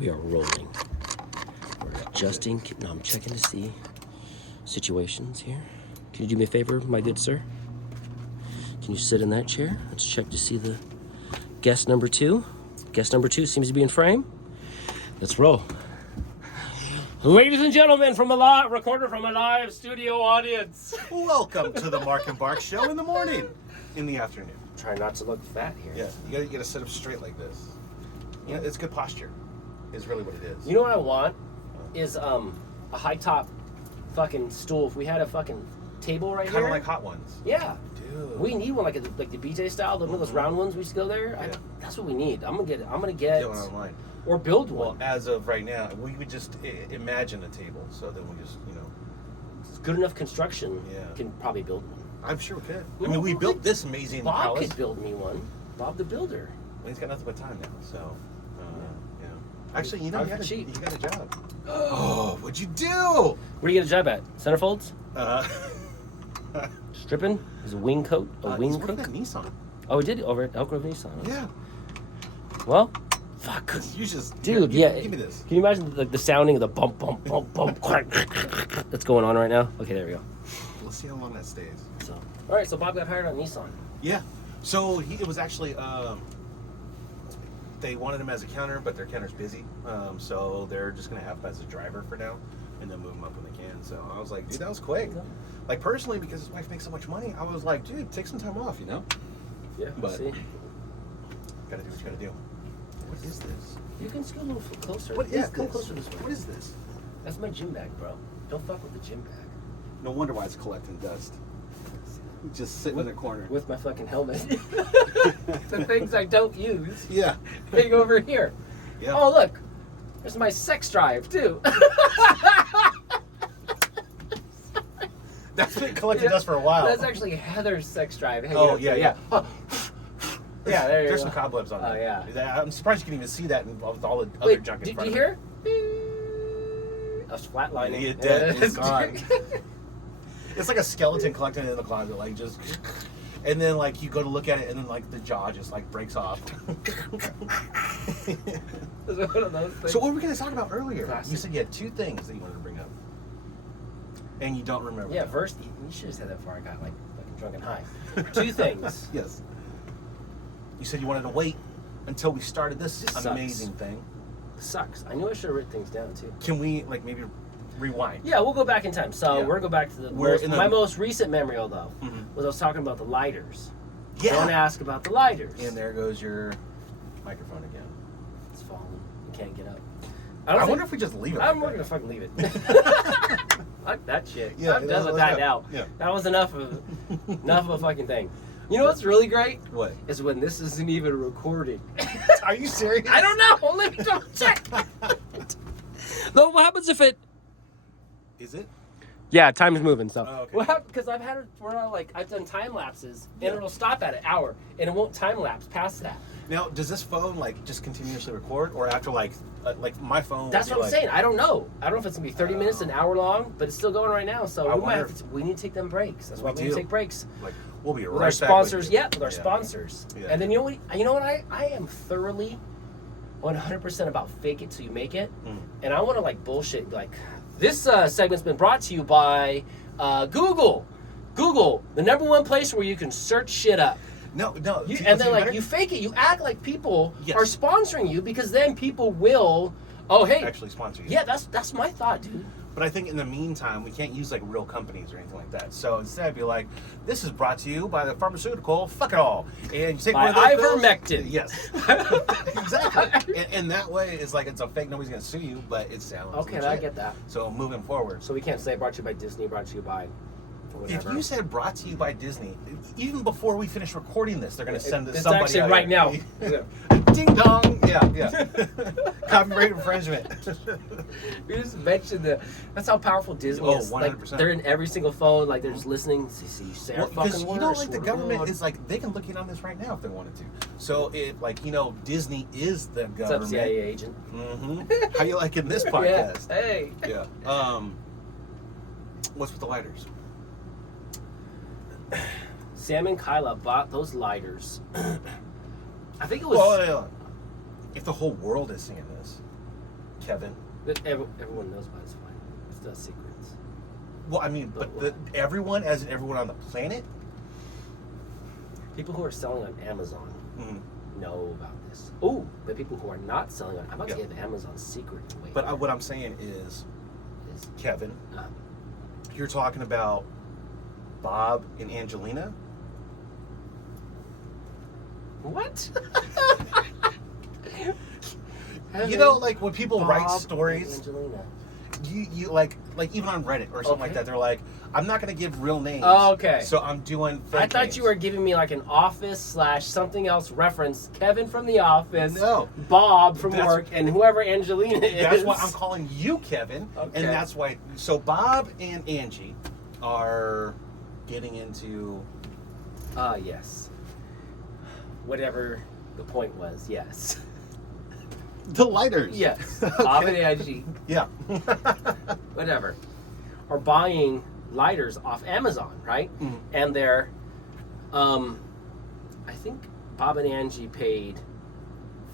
We are rolling. We're adjusting. No, I'm checking to see situations here. Can you do me a favor, my good sir? Can you sit in that chair? Let's check to see the guest number 2. Guest number 2 seems to be in frame. Let's roll. Ladies and gentlemen, recorded from a live studio audience. Welcome to the Marc and Barc show in the morning, in the afternoon. Try not to look fat here. Yeah, you gotta sit up straight like this. You know, it's good posture. Is really what it is. You know what I want is a high top fucking stool. If we had a fucking table right here. Kind of like Hot Ones. Yeah. Dude. We need one like the BJ style, those round ones we used to go there. Yeah. That's what we need. I'm gonna get Get one online. or build one. Well, as of right now, we would just imagine a table. So then we just, It's good enough construction. Yeah. Can probably build one. I'm sure we could. You I mean, know, we built this amazing Bob palace. could build me one. Bob the Builder. Well, he's got nothing but time now, so yeah. Actually, you I'm got cheap. you got a job. Oh, what'd you do? Where do you get a job at? Centerfolds? Stripping? Is a wing coat? Wing he's cook? working at Nissan. Oh, we did over at Elk Grove Nissan. Yeah. Well, fuck. You just Dude, give me this. Can you imagine the sounding of the bump, bump, bump, bump, that's going on right now? Okay, there we go. Let's see how long that stays. So, all right, so Bob got hired on Nissan. Yeah. So it was actually they wanted him as a counter, but their counter's busy. So they're just gonna have him as a driver for now, and then move him up when they can. So I was like, dude, that was quick. Like personally, because his wife makes so much money, I was like, dude, take some time off, Yeah, But see? Gotta do what you gotta do. What is this? You can scoot a little closer. What Yeah, is come this? closer this way. What is this? That's my gym bag, bro. Don't fuck with the gym bag. No wonder why it's collecting dust. Just sitting in the corner. With my fucking helmet. The things I don't use. Yeah. Hang over here. Yeah. Oh, look. There's my sex drive, too. That's been collecting dust for a while. That's actually Heather's sex drive. Hanging Oh, up yeah, there. yeah. Oh. Yeah, there you There's go. some cobwebs on Oh, there. yeah. I'm surprised you can even see that with all the other Wait, junk in did front you of hear? I was flatlining. Yeah, dead. It's gone. It's like a skeleton collecting in the closet, like just. And then, like, you go to look at it, and then, like, the jaw just, like, breaks off. Is it one of those things? So, what were we going to talk about earlier? Classic. You said you had 2 things that you wanted to bring up. And you don't remember. Yeah, them. first, you should have said that before I got, like, fucking drunk and high. 2 things. Yes. You said you wanted to wait until we started this Sucks. amazing thing. Sucks. I knew I should have written things down, too. Can we, like, maybe rewind? Yeah, we'll go back in time. So Yeah. we're going to go back to my most recent memory, though, was I was talking about the lighters. Yeah. Don't ask about the lighters. And there goes your microphone again. It's falling. You can't get up. I wonder if we just leave it. I'm like going to that. fucking leave it. Fuck that shit. Yeah, I'm done with let's that go. now. Yeah. That was enough of a fucking thing. You know what's really great? What? Is when this isn't even recorded. Are you serious? I don't know. Let me double check. Though, what happens if it? Is it? Yeah, time is moving. So, Oh, okay. what happened? Because I've had it where I've done time lapses, and it'll stop at an hour, and it won't time lapse past that. Now, does this phone like just continuously record, or after like my phone? That's will be what I'm saying. I don't know. I don't know if it's gonna be 30 minutes, an hour long, but it's still going right now. So I we might wonder have to. We need to take them breaks. That's why We we need to do. take breaks. Like we'll be right With our back sponsors, with you. with our sponsors. Yeah. And then you know what? I am thoroughly 100% about fake it till you make it. And I want to like bullshit and be like, this segment's been brought to you by Google. Google, the #1 place where you can search shit up. No. And then like you fake it, you act like people are sponsoring you because then people will. Oh hey, actually sponsor you. yeah, that's my thought, dude. But I think in the meantime, we can't use like real companies or anything like that. So instead, be like, this is brought to you by the pharmaceutical. Fuck it all. And you take By one of those pills. ivermectin. Yes. Exactly. And that way, it's like it's a fake. Nobody's gonna sue you, but it sounds Okay, legit. I get that. So moving forward. So we can't say brought to you by Disney, brought to you by whatever. If you said brought to you by Disney, even before we finish recording this, they're going to send this It's somebody actually out right now. here. Ding dong. Yeah. Copyright infringement. We just mentioned that's how powerful Disney Oh, is. 100%. Like, they're in every single phone. Like they're just listening. See, you say our Because fucking words. like the we're government good. is like they can look in on this right now if they wanted to. So if like Disney is the What's up, government. CIA agent? How you liking this podcast? Yeah. Hey. Yeah. What's with the lighters? Sam and Kyla bought those lighters. I think it was. Well, if the whole world is singing this, Kevin. Everyone knows about it's fine. It's not secrets. Well, I mean, but everyone, as in everyone on the planet? People who are selling on Amazon know about this. Oh, but people who are not selling on, I'm about to give Amazon's secret away. But what I'm saying is Kevin, you're talking about Bob and Angelina? What? You know, like when people write Bob stories, and Angelina. you like even on Reddit or something like that, they're like, I'm not gonna give real names. Oh, okay. So I'm doing fake I thought names. you were giving me like an Office / something else reference. Kevin from The Office. No. Bob from work, and whoever Angelina is. That's why I'm calling you Kevin. Okay. And that's why. So Bob and Angie are getting into. Yes. Whatever the point was, yes. The lighters. Yes. Okay. Bob and Angie, Yeah. whatever, are buying lighters off Amazon, right? Mhm. And they're, I think Bob and Angie paid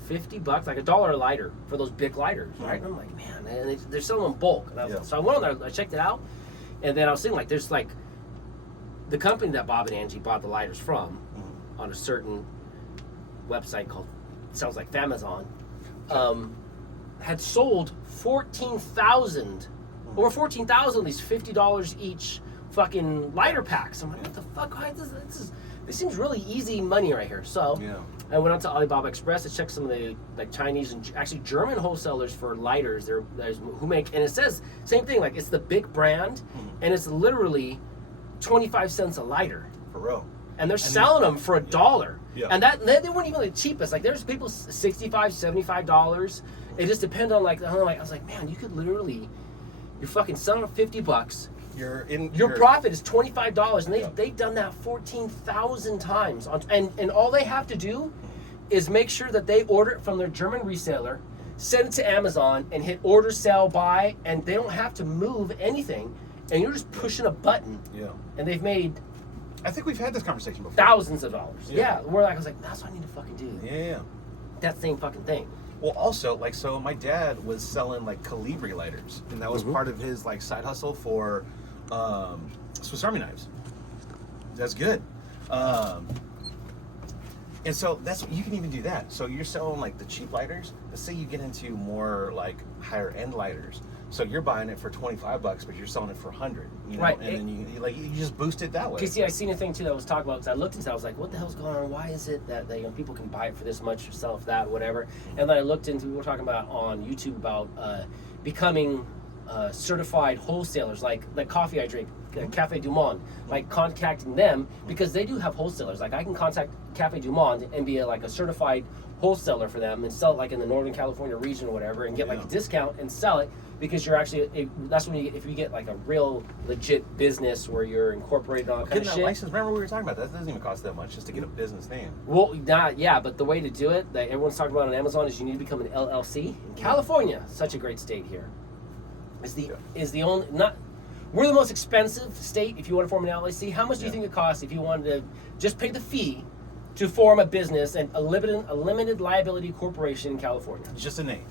$50, like $1 a lighter for those big lighters, right? And I'm like, man, and they're selling them in bulk. And so I went on there, I checked it out, and then I was seeing like there's like the company that Bob and Angie bought the lighters from on a certain website called, sounds like Famazon, had sold 14,000, over 14,000 of these $50 each fucking lighter packs. I'm like, what the fuck? Why this seems really easy money right here. So I went on to Alibaba Express. I checked some of the like Chinese and actually German wholesalers for lighters. There's who make, and it says same thing. Like it's the big brand, and it's literally 25 cents a lighter. For real. And they're selling them for $1. Yeah. And that they weren't even the cheapest. Like there's people $65, $75. It just depends on like I was like, man, you could literally, you're fucking selling $50. Your profit is $25, and they've done that 14,000 times. And all they have to do is make sure that they order it from their German reseller, send it to Amazon, and hit order, sell, buy, and they don't have to move anything. And you're just pushing a button. Yeah. And they've made, I think we've had this conversation before. thousands of dollars. Yeah. Where I was like, that's what I need to fucking do. Yeah. That same fucking thing. Well, also, like, so my dad was selling like Calibri lighters, and that was part of his like side hustle for Swiss Army knives. That's good. And so you can even do that. So you're selling like the cheap lighters. Let's say you get into more like higher end lighters. So you're buying it for $25, but you're selling it for $100. You know? Right. And then you just boost it that way. Because see, I seen a thing too that was talking about. Because I looked into it, I was like, what the hell's going on? Why is it that people can buy it for this much or sell it for that, whatever? And then I looked into, we were talking about on YouTube about becoming certified wholesalers, like coffee I drink, Cafe Du Monde, like contacting them because they do have wholesalers. Like I can contact Cafe Du Monde and be a certified wholesaler for them and sell it like in the Northern California region or whatever, and get like a discount and sell it. Because you're actually, that's when if you get like a real legit business where you're incorporated on kind of shit. License, remember we were talking about that doesn't even cost that much just to get a business name. Well, but the way to do it that everyone's talking about on Amazon is you need to become an LLC. California, such a great state here, is the only we're the most expensive state if you want to form an LLC. How much do you think it costs if you wanted to just pay the fee to form a business and a limited liability corporation in California? Just a name.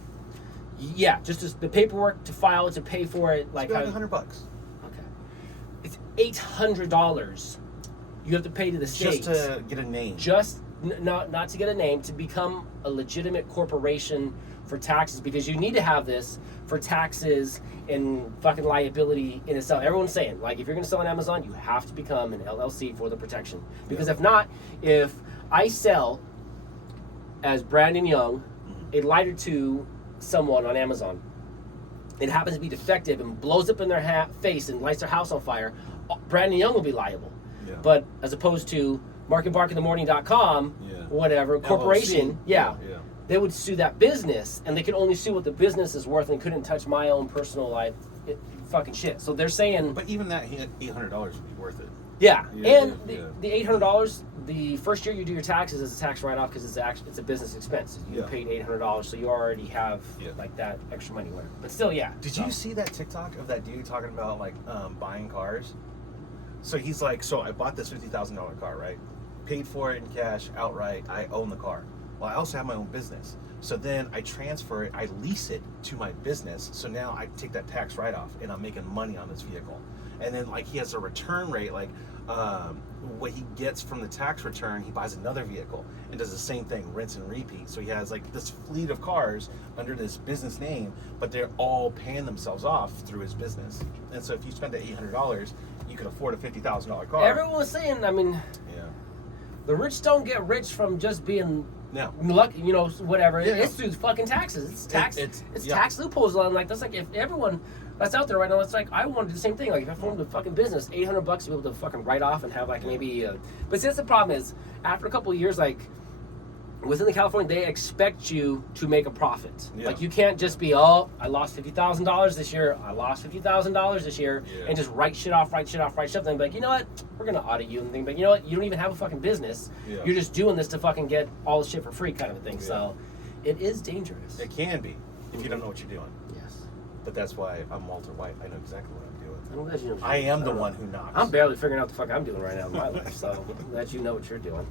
Yeah, just the paperwork to file it, to pay for it, like $100. Okay, it's $800. You have to pay to the state just to get a name. Just not to get a name, to become a legitimate corporation for taxes, because you need to have this for taxes and fucking liability in itself. Everyone's saying, like, if you're going to sell on Amazon, you have to become an LLC for the protection. Because if not, if I sell as Brandon Young a lighter to someone on Amazon, it happens to be defective and blows up in their face and lights their house on fire, Brandon Young will be liable. Yeah. But as opposed to Marc and Barc in the morning.com, whatever, corporation, they would sue that business, and they could only sue what the business is worth and couldn't touch my own personal life. Fucking shit. So they're saying... But even that $800 would be worth it. Yeah, and the $800, the first year you do your taxes is a tax write-off because it's a business expense. You paid $800, so you already have like that extra money. But still, Did you see that TikTok of that dude talking about like buying cars? So he's like, so I bought this $50,000 car, right? Paid for it in cash, outright. I own the car. well, I also have my own business. So then I transfer it, I lease it to my business. So now I take that tax write-off and I'm making money on this vehicle. And then like he has a return rate, like what he gets from the tax return, he buys another vehicle and does the same thing, rinse and repeat. So he has like this fleet of cars under this business name, but they're all paying themselves off through his business. And so if you spend the $800, you can afford a $50,000 car. Everyone was saying, I mean, the rich don't get rich from just being lucky, you know, whatever. Yeah. It's through fucking taxes. It's tax. It's yeah. tax loopholes. And like that's like if everyone that's out there right now, it's like I want to do the same thing. Like if I formed a fucking business, $800 to be able to fucking write off and have like maybe. But see, that's the problem is after a couple of years, like within the California, they expect you to make a profit. Yeah. Like you can't just be, oh, I lost $50,000 this year. I lost $50,000 this year, and just write shit off. Then be like, you know what? We're gonna audit you and think, but you know what? You don't even have a fucking business. Yeah. You're just doing this to fucking get all the shit for free, kind of a thing. Yeah. So, it is dangerous. It can be if you don't know what you're doing. Yes. But that's why I'm Walter White. I know exactly what I'm doing. I'm glad you know. I am the one who knocks. I'm barely figuring out the fuck I'm doing right now in my life, so I'm glad you know what you're doing.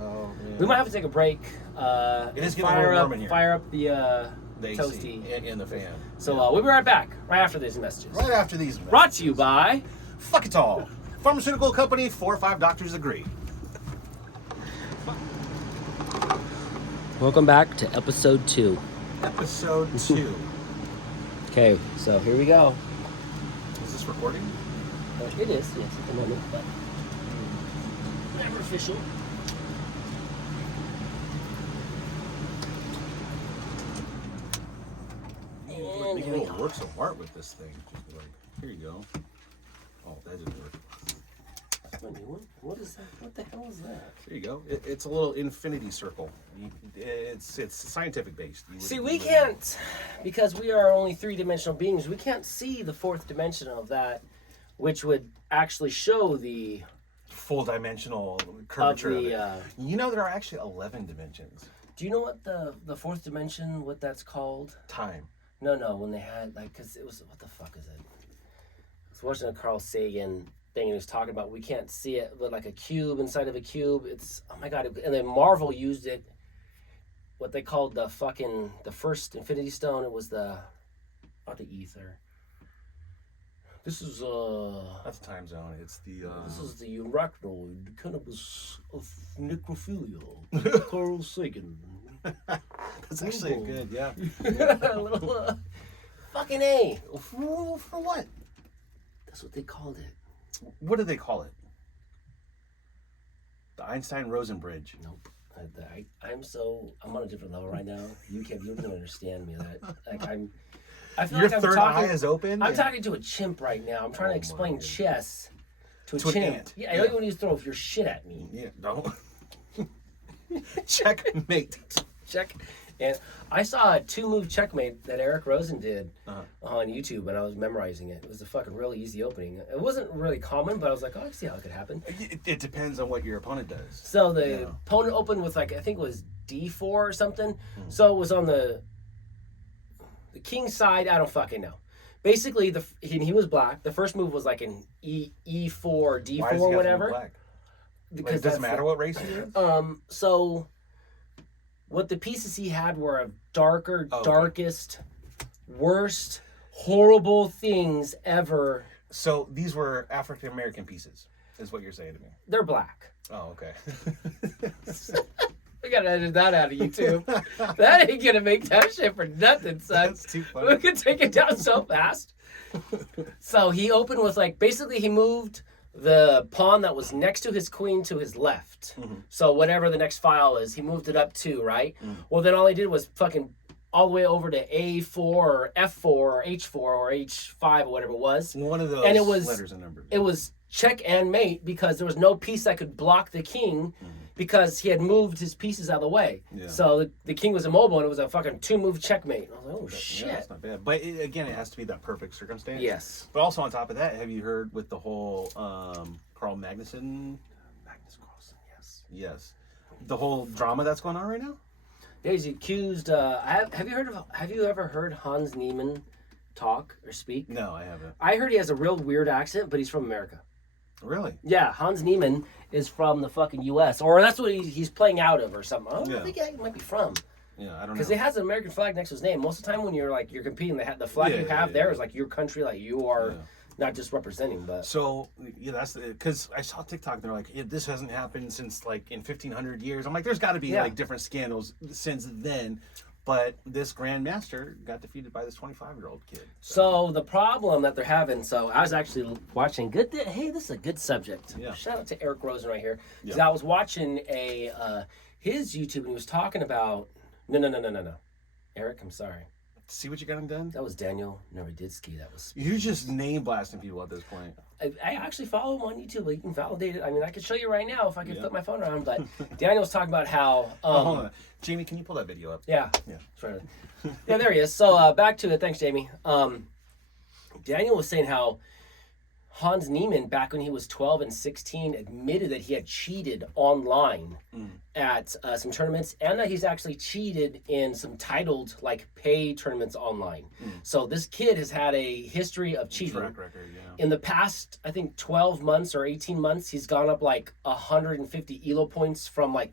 Oh man. We might have to take a break. It is getting a little warm in here. Fire up the toasty toasty and the fan. So we'll be right back, right after these messages. Right after these messages. Brought to you by Fuck It All. Pharmaceutical company, 4 or 5 doctors agree. Welcome back to episode 2. Episode 2. Okay, so here we go. Is this recording? It is, yes, at the moment, but never official. Making a little works of art with this thing. Just like, here you go. Oh, that didn't work. What is that? What the hell is that? There you go. It's a little infinity circle. It's scientific based. See, we can't, because we are only 3-dimensional beings, we can't see the 4th dimension of that, which would actually show the full dimensional curvature of the, it. You know, there are actually 11 dimensions. Do you know what the 4th dimension, what that's called? Time. No, when they had, like, because it was, what the fuck is it? I was watching a Carl Sagan thing, and he was talking about we can't see it, but like a cube inside of a cube, it's, oh my God, and then Marvel used it, what they called the first Infinity Stone, it was not the ether. This is, That's time zone. It's the, This is the arachnoid cannabis of necrophilia. Carl Sagan. That's actually good, yeah. A little, fucking A. For what? That's what they called it. What do they call it? The Einstein-Rosen bridge. Nope. I'm on a different level right now. You don't understand me. I feel Your like I'm third talking, eye is open? I'm talking to a chimp right now. I'm trying to explain chess to a chimp. An ant. Yeah, I don't even need to throw your shit at me. Yeah, don't. Checkmate. Check. And I saw a 2-move checkmate that Eric Rosen did on YouTube, and I was memorizing it. It was a fucking really easy opening. It wasn't really common, but I was like, oh, I see how it could happen. It depends on what your opponent does. So the opponent opened with, like, I think it was D4 or something. So it was on the king side. I don't fucking know. Basically, he was black. The first move was like an E4, D4, Why does he have to be whatever. black? Because it doesn't matter what race he is? So what the pieces he had were of darkest, worst, horrible things ever. So these were African American pieces, is what you're saying to me. They're black. Oh, okay. We gotta edit that out of YouTube. That ain't gonna make that shit for nothing, son. That's too funny. We could take it down so fast. So he opened with, like, basically he moved the pawn that was next to his queen to his left. Mm-hmm. So whatever the next file is, he moved it up 2, right? Mm-hmm. Well, then all he did was fucking all the way over to A4 or F4 or H4 or H5 or whatever it was. One of those and it was, letters and numbers. It was check and mate because there was no piece that could block the king because he had moved his pieces out of the way. Yeah. So the king was immobile and it was a fucking 2-move checkmate. I was like, oh, shit. Yeah, that's not bad. But again, it has to be that perfect circumstance. Yes. But also on top of that, have you heard with the whole Carl Magnus Carlsen, yes. The whole drama that's going on right now? Yeah, he's accused. Have you ever heard Hans Niemann talk or speak? No, I haven't. I heard he has a real weird accent, but he's from America. Really? Yeah, Hans Niemann is from the fucking U.S. or that's what he's playing out of or something. I don't Yeah. think he might be from. Yeah, I don't know. Because it has an American flag next to his name. Most of the time when you're competing, the flag you have there is like your country, like you are not just representing, but. So yeah, that's because I saw TikTok. And they're like, this hasn't happened since like in 1500 years. I'm like, there's got to be like different scandals since then. But this Grandmaster got defeated by this 25-year-old kid. So the problem that they're having. So I was actually watching. Hey, this is a good subject. Yeah. Shout out to Eric Rosen right here. Because I was watching his YouTube and he was talking about. No. Eric, I'm sorry. See what you got him done? That was Daniel Noroditsky. That was. You're just name blasting people at this point. I actually follow him on YouTube. But you can validate it. I mean, I could show you right now if I could flip my phone around. But Daniel was talking about how. Hold on. Jamie, can you pull that video up? Yeah. Right. Yeah, there he is. So back to it. Thanks, Jamie. Daniel was saying how Hans Niemann, back when he was 12 and 16, admitted that he had cheated online at some tournaments and that he's actually cheated in some titled like pay tournaments online. So this kid has had a history of cheating. Track record, In the past, I think 12 months or 18 months, he's gone up like 150 ELO points from like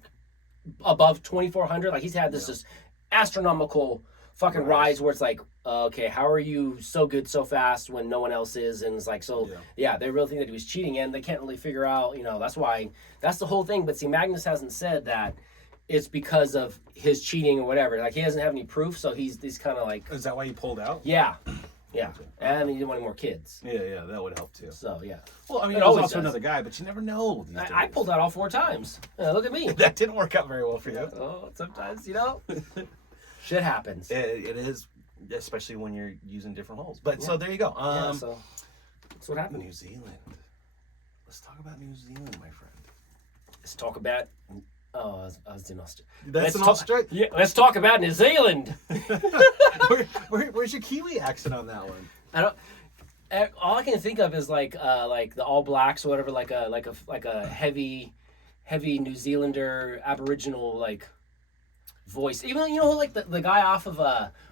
above 2,400. Like he's had this just astronomical fucking rise where it's like, okay, how are you so good so fast when no one else is? And it's like, so they really think that he was cheating and they can't really figure out, that's the whole thing. But see, Magnus hasn't said that it's because of his cheating or whatever. Like he doesn't have any proof, so he's kind of like. Is that why he pulled out? Yeah. And he didn't want any more kids. Yeah, that would help too. So Well, I mean, it there's always also does. another guy, but you never know. These days. I pulled out all 4 times. Look at me. That didn't work out very well for you. Oh, sometimes, shit happens. It is, especially when you're using different holes. But so there you go. So that's what happened. New Zealand. Let's talk about New Zealand, my friend. Let's talk about. Oh, I was in Australia. That's in Australia. Yeah, let's talk about New Zealand. Where's your Kiwi accent on that one? I don't. All I can think of is like the All Blacks or whatever, like a heavy New Zealander Aboriginal like voice. Even like the guy off of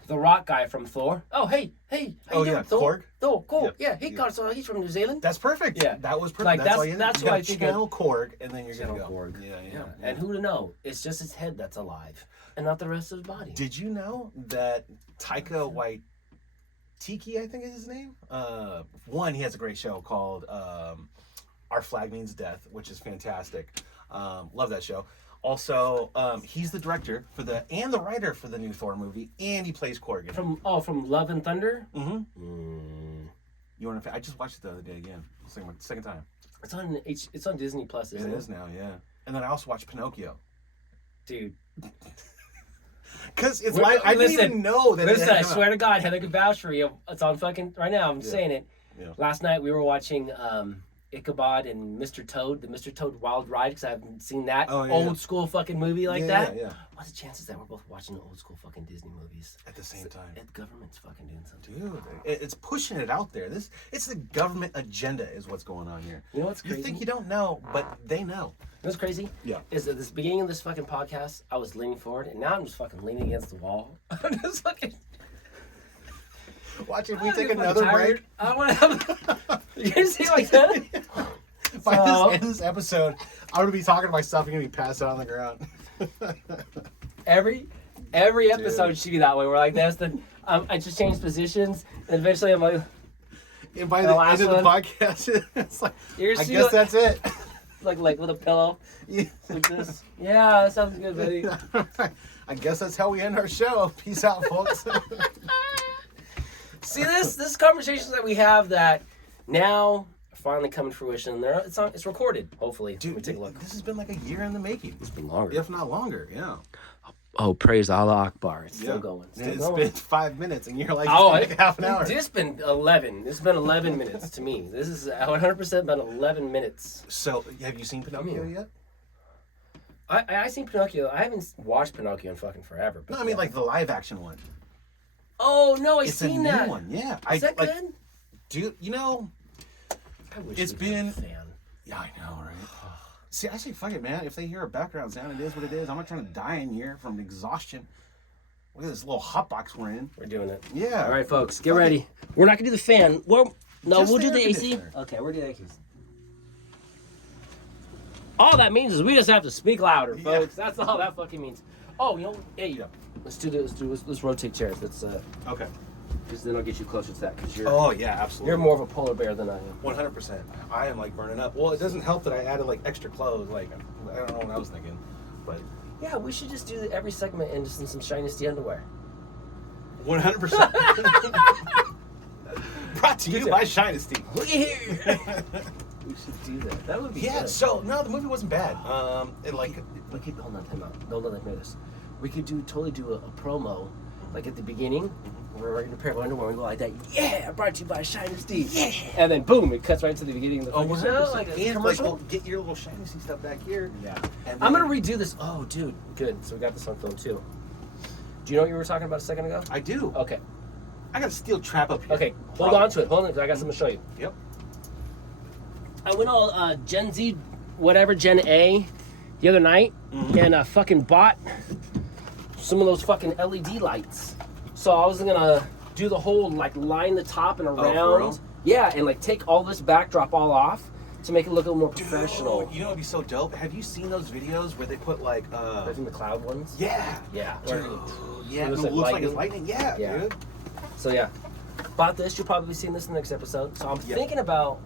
the rock guy from Thor. Oh hey, how you doing, Thor? Korg. Thor, Korg. Yep. Yeah, he's from New Zealand. That's perfect. Yeah, that was perfect. Like, that's that's why why I you think channel Korg, and then you're gonna go. Korg. Yeah. And who to know? It's just his head that's alive, and not the rest of his body. Did you know that Taika Waititi, I think is his name? He has a great show called Our Flag Means Death, which is fantastic. Love that show. Also, he's the director and the writer for the new Thor movie, and he plays Korg. From Love and Thunder. You want to? I just watched it the other day again, second time. It's on Disney Plus. Isn't it? It is now, yeah. And then I also watched Pinocchio. Dude. Because it's like I didn't even know that. Listen, I swear to God, Heather could vouch for you. It's on fucking right now. I'm saying it. Yeah. Last night we were watching Ichabod and Mr. Toad, the Mr. Toad Wild Ride, because I haven't seen that old school fucking movie like that. Yeah. What's the chances that we're both watching old school fucking Disney movies at the same time? The government's fucking doing something. Dude, it's pushing it out there. It's the government agenda is what's going on here. You know what's crazy? You think you don't know, but they know. You know what's crazy? Yeah. Is at this beginning of this fucking podcast, I was leaning forward, and now I'm just fucking leaning against the wall. I'm just fucking. Watch if we take another break. I want to have. You guys see like that? By the end of this episode, I'm gonna be talking to myself. I'm gonna be passed out on the ground. Every episode should be that way. We're like this, then I just change positions, and eventually I'm like. And by the end of the podcast, it's like I guess that's it. Like with a pillow, like this. Yeah, that sounds good, buddy. I guess that's how we end our show. Peace out, folks. See this conversations that we have that now are finally coming to fruition. It's recorded. Hopefully, dude, let me take a look. This has been like a year in the making. It's been longer, if not longer. Yeah. Oh, praise Allah Akbar. It's still going. It's been 5 minutes, and you're like, half an hour. It's been 11. It's been 11 minutes to me. This is 100% been 11 minutes. So, have you seen Pinocchio yet? I seen Pinocchio. I haven't watched Pinocchio in fucking forever. No, I mean like the live action one. Oh no, I seen that. It's a new one. Yeah. Is that good? Dude, I wish it's been. A fan. Yeah, I know, right? See, I say, fuck it, man. If they hear a background sound, it is what it is. I'm not trying to die in here from exhaustion. Look at this little hot box we're in. We're doing it. Yeah. All right, folks, get ready. We're not gonna do the fan. We'll do the AC. Okay, we're doing the AC. All that means is we just have to speak louder, Yeah. folks. That's all that fucking means. Oh, you know, hey, let's do this. Let's rotate chairs. Let's Okay. because then I'll get you closer to that. Because you're Oh yeah, absolutely. you're more of a polar bear than I am. 100%. I am like burning up. Well, it doesn't help that I added like extra clothes. Like I don't know what I was thinking, but Yeah, we should just do every segment in just in some Shinesty underwear. 100%. Brought to you by Shinesty. Look at here. We should do that. That would be Yeah. good. So no, the movie wasn't bad. It like We could hold on, time out. Don't let me hear this. We could totally do a promo, like at the beginning. We're in a pair of underwear and go like that. Yeah, brought to you by Shinesty. Yeah. And then boom, it cuts right to the beginning of the fucking show, like a and like, commercial. well, get your little Shinesty stuff back here. Yeah. And I'm then- gonna redo this. Oh, dude, good. So we got this on film too. Do you know what you were talking about a second ago? I do. Okay. I got a steel trap up here. Okay. Hold on to it. Hold on, 'cause I got something to show you. Yep. I went all Gen Z, whatever, Gen A, the other night, and fucking bought some of those fucking LED lights. So I was gonna do the whole like line the top and for around. real? Yeah, and like take all this backdrop all off to make it look a little more professional. Dude, you know what'd be so dope? Have you seen those videos where they put like Like from the cloud ones. yeah. Yeah. Dude, yeah, It it looks looks like like it's lightning. Yeah, Yeah. dude. So yeah, bought this. You'll probably be seeing this in the next episode. So I'm Yep. thinking about,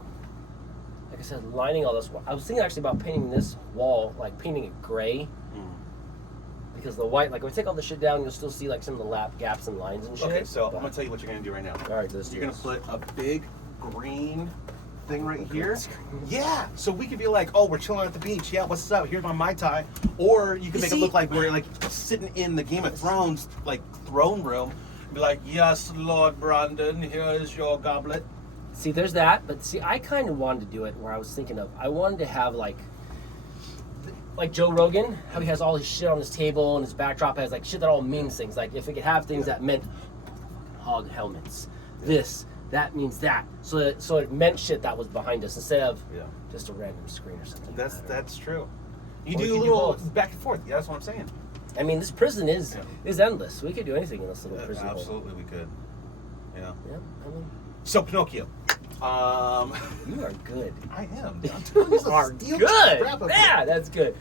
like I said, lining all this. I was thinking actually about painting this wall, like painting it gray. Because the white, like if we take all this shit down, you'll still see like some of the lap gaps and lines and shit. Okay, so but- I'm gonna tell you what you're gonna do right now. All right, let's do You're this. gonna put a big green thing right green here. screen. Yeah, so we could be like, oh, we're chilling at the beach. Yeah, what's up? Here's my Mai Tai. Or you can make it see- look like we're like sitting in the Game of Thrones like throne room. Be like, yes, Lord Brandon, here is your goblet. See, there's that, but see, I kind of wanted to do it where I was thinking of, I wanted to have like Joe Rogan, how he has all his shit on his table and his backdrop has like shit that all means things. Like if we could have things that meant hog helmets, this, that means that. So it meant shit that was behind us instead of Yeah. just a random screen or something. I don't know. That's true. You Or we do a could do little both. back and forth. Yeah, that's what I'm saying. I mean, this prison is Yeah. endless. We could do anything in this little prison hole. Absolutely, we could. Yeah. Yeah, I mean, So Pinocchio. you are good. I am. You are good. Yeah, that's good.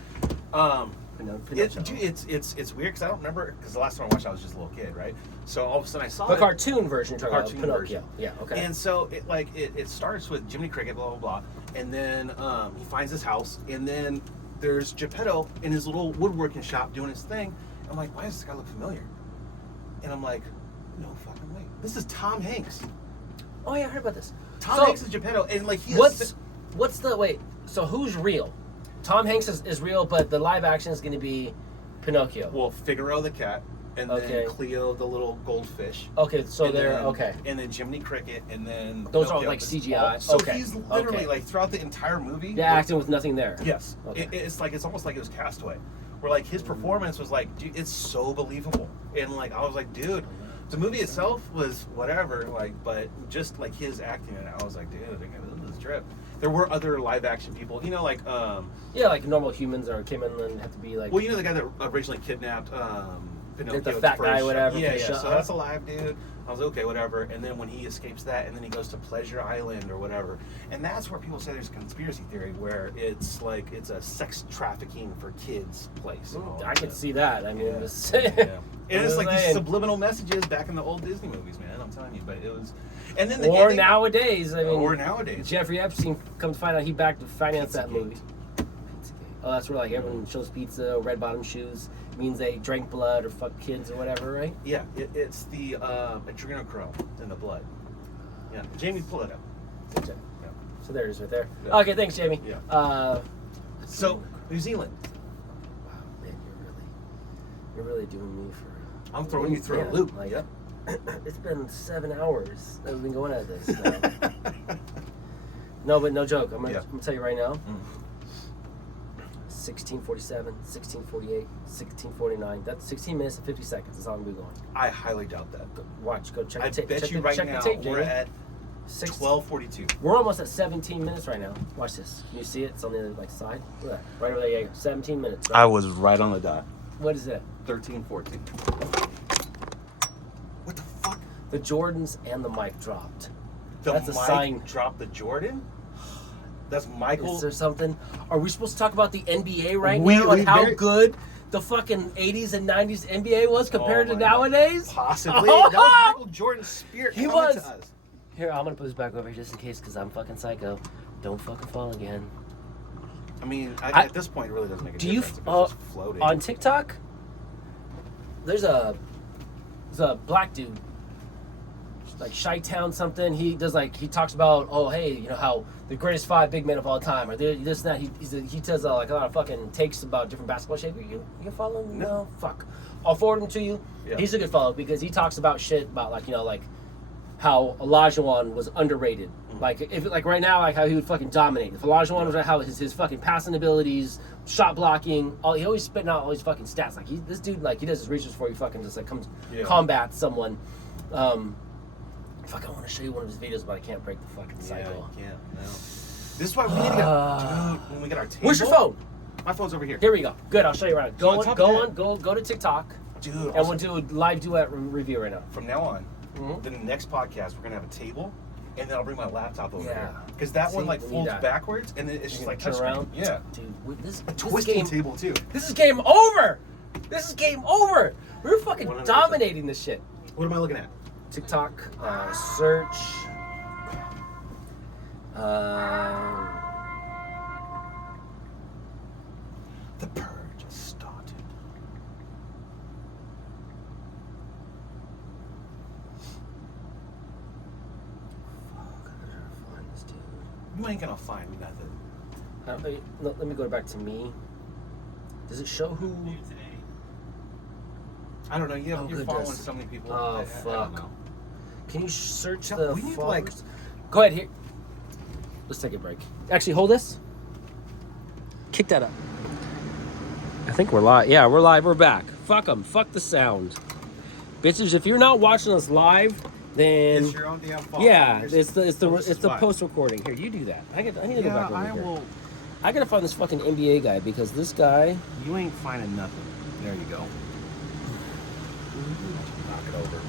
It's weird because I don't remember because the last time I watched I was just a little kid, right? So all of a sudden I saw The it. cartoon version, you're talking about cartoon Pinocchio. version. Yeah, okay. And so it starts with Jiminy Cricket, blah blah blah, and then he finds his house, and then there's Geppetto in his little woodworking shop doing his thing. I'm like, why does this guy look familiar? And I'm like, no fucking way, this is Tom Hanks. Oh yeah, I heard about this. Tom So, Hanks is Geppetto, and like he what's the wait? So who's real? Tom Hanks is real, but the live action is going to be Pinocchio. well Figaro the cat, and Okay. then Cleo the little goldfish. Okay, so And they're then- okay. And then Jiminy Cricket, and then Those are all Pinocchio. like CGI. So Okay, he's literally okay. like throughout the entire movie. They're acting with nothing there. Yes, Okay. it's almost like it was Castaway, where like his performance was like, dude, it's so believable, and like I was like, dude, the movie itself was whatever, like, but just like his acting in it, I was like, dude, this is a trip. There were other live action people, you know, like Yeah, like normal humans or came in and have to be like. well, you know the guy that originally kidnapped Pinocchio, The fat guy, first- whatever, Yeah, for yeah. sure. So that's a live dude. I was like, okay, whatever. And then when he escapes that, and then he goes to Pleasure Island or whatever, and that's where people say there's a conspiracy theory where it's like it's a sex trafficking for kids place. and all I could that. see that. I mean, Yeah. just Yeah. And it's like these saying. subliminal messages back in the old Disney movies, man. I'm telling you, but it was. And then the Or ending- nowadays, I mean, or nowadays. Jeffrey Epstein come to find out he backed to finance that Pizzagate. movie. Pizzagate. Oh, that's where like everyone shows pizza, red bottom shoes means they drank blood or fucked kids or whatever, right? Yeah, it's the adrenochrome in the blood. Yeah, Jamie, pull it up. Okay. Yeah. So there it is right there. Yeah. Okay, thanks, Jamie. Yeah. So New Zealand. Wow, man, you're really doing me for. I'm throwing you through a Yeah, loop. Like, Yep. it's been 7 hours that we've been going at this. Now. No, but no joke. I'm gonna tell you right now. 1647, 1648, 1649. That's 16 minutes and 50 seconds. That's how I'm going. I highly doubt that. Watch, go check I the tape. bet check you the, right check now the tape, we're Jamie. at 12:42. We're almost at 17 minutes right now. Watch this. Can you see it? It's on the other side. Look at that. Right over there. Yeah, 17 minutes. Right? I was right on the dot. What is it? 13:14. What the fuck? The Jordans and the mic dropped. The That's a mic sign. dropped the Jordan? That's Michael. Is there something? Are we supposed to talk about the NBA right We- now and we how very- good the fucking 80s and 90s NBA was compared to my God. nowadays? Possibly. That was Michael Jordan's spirit He coming was. to us. Here, I'm gonna put this back over here just in case, because I'm fucking psycho. Don't fucking fall again. I mean, at this point, it really doesn't make a Do you difference. If it's just floating. on TikTok? There's a black dude, like Chi-Town something. He does he talks about, oh hey, you know how the greatest 5 big men of all time, or this and that. He does like a lot of fucking takes about different basketball shape. You follow him? No, fuck. I'll forward him to you. Yeah. He's a good follow because he talks about shit about like how Olajuwon was underrated. Like if right now, like how he would fucking dominate. If Olajuwon was how his fucking passing abilities, shot blocking, he always spitting out all these fucking stats. Like this dude, like he does his research before he fucking just like comes combat someone. Fuck, I want to show you one of his videos, but I can't break the fucking cycle. Yeah, no. This is why we need to get, dude, when we get our table. Where's your phone? My phone's over here. Here we go. Good, I'll show you around. Go to TikTok, Dude, and we'll do a live duet review right now. from now on, Mhm. the next podcast, we're going to have a table, and then I'll bring my laptop over Yeah. here. Because that See, one like we need folds that. backwards, and then it's just You like can touch turn around. Yeah. Dude, this Twisting game, table, too. This is game over. This is game over. We're fucking 100%. dominating this shit. What am I looking at? TikTok, search. The purge has started. You ain't gonna find nothing. Let me go back to me. Does it show who? I don't know. You're good, following does- so many people. Oh, I don't fuck. know. Can you search Yeah, the we need, followers? Go ahead here. Let's take a break. Actually, hold this. Kick that up. I think we're live. Yeah, we're live. We're back. Fuck them. Fuck the sound. Bitches, if you're not watching us live, then It's your own damn fault. yeah, Here's- it's this the is why. post recording. Here, you do that. I need to go Yeah, back over I here. will. I gotta find this fucking NBA guy because this guy. You ain't finding nothing. There you go. Knock it over.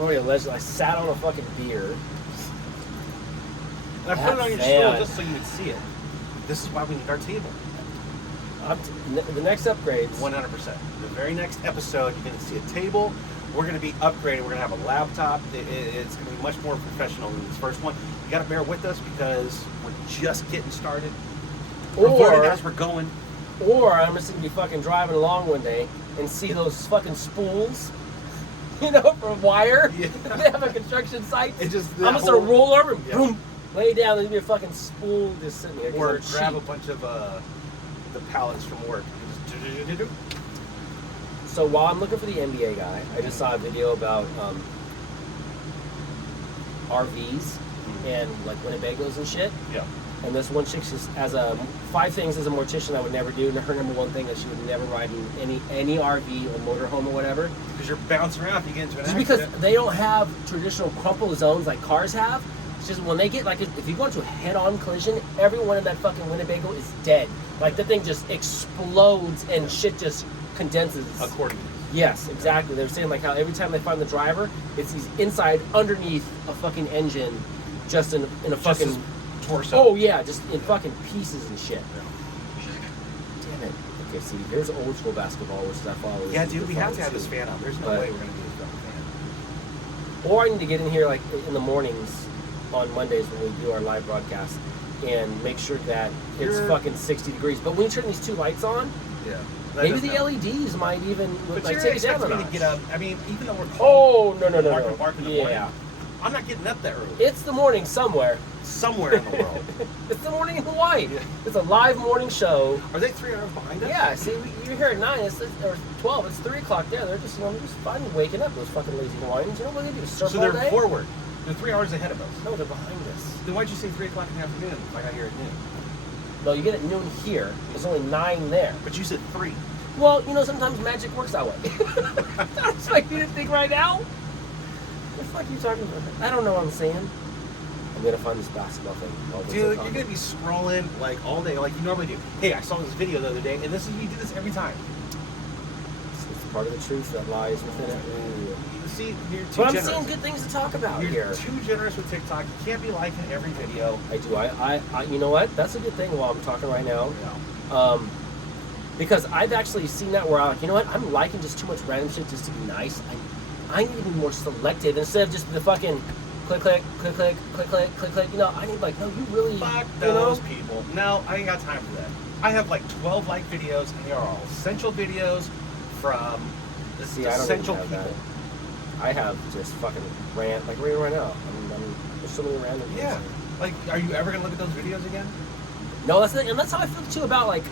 Already alleged I sat on a fucking beer. And I put it on your Man. stool just so you would see it. This is why we need our table. The next upgrades. 100%. The very next episode, you're going to see a table. We're going to be upgraded. We're going to have a laptop. It's going to be much more professional than this first one. You got to bear with us because we're just getting started. We're learning as we're going. Or I'm just gonna be fucking driving along one day and see those fucking spools, you know, from wire. Yeah. They have a construction site. It just I'm just gonna roll over and Yeah. boom, lay down. There's gonna be a fucking spool just sitting there. 'cause Or they're grab a cheap. bunch of the pallets from work. And just So while I'm looking for the NBA guy, I just saw a video about RVs and like Winnebagos and shit. Yeah. And this one chick just as a 5 things as a mortician I would never do. And her number 1 thing is she would never ride in any RV or motorhome or whatever. Because you're bouncing around if you get into an Just accident. because they don't have traditional crumple zones like cars have. It's just when they get like if you go into a head-on collision, everyone in that fucking Winnebago is dead. Like the thing just explodes and shit just condenses. Accordingly. Yes, exactly. They're saying like how every time they find the driver, it's he's inside underneath a fucking engine, just in a Just fucking his torso. Oh yeah, just in fucking pieces and shit. Damn it. Okay, see, here's old school basketball, which is I follow. Yeah, dude, we have to have this fan on. There's no But- way we're going to do this fucking fan. Or I need to get in here like in the mornings on Mondays when we do our live broadcast and make sure that it's You're- fucking 60 degrees. But when you turn these 2 lights on, Yeah. maybe the LEDs might even But like you're take it down a expecting me to notch. get up. I mean, even though we're Oh no Marc and Barc in the yeah, morning, I'm not getting up that early. it's the morning somewhere. Somewhere in the world. It's the morning in Hawaii. Yeah. It's a live morning show. Are they 3 hours behind us? Yeah, see, you're here at 9 or 12. It's 3 o'clock there. They're just just fine waking up. Those fucking lazy Hawaiians. You know what they do? Surf So all they're day? forward. They're 3 hours ahead of us. No, they're behind us. Then why'd you say 3 o'clock in the afternoon if I got here at noon? No, you get at noon here. There's only 9 there. But you said 3. Well, you know, sometimes magic works that way. I expect you to think right now. What the fuck are you talking about? I don't know what I'm saying. I'm gonna find this basketball thing. Dude, you're going to be scrolling like all day like you normally do. Hey, I saw this video the other day, and you do this every time. It's part of the truth that lies within it. Ooh. See, you're too But I'm generous. seeing good things to talk about You're here. too generous with TikTok. You can't be liking every video. I do. I you know what? That's a good thing while I'm talking right now. Yeah. Because I've actually seen that where I'm like, you know what? I'm liking just too much random shit just to be nice. I need to be more selective instead of just the fucking click, click, click, click, click, click, click, click. You know, I need like, no, you really, Fuck you know? those people. No, I ain't got time for that. I have like 12 like videos, and they are all essential videos from the See, I don't essential even have people. that. I have just fucking rant, like right now. There's so many random things. Yeah. Like, are you ever gonna look at those videos again? No, and that's how I feel too about like,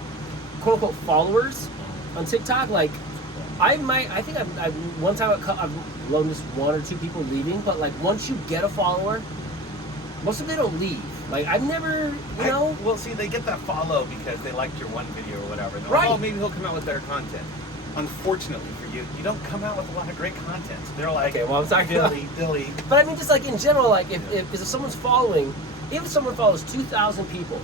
quote unquote, followers on TikTok. Like, I think I've one time I've noticed one or two people leaving, but like once you get a follower, most of them don't leave. Like I've never, you know. Well, see, they get that follow because they liked your one video or whatever. And they're Right. like, oh, maybe he'll come out with better content. Unfortunately for you, you don't come out with a lot of great content. They're like, Okay, well, I'm talking about- dilly. But I mean, just like in general, like if someone's following, even if someone follows 2,000 people,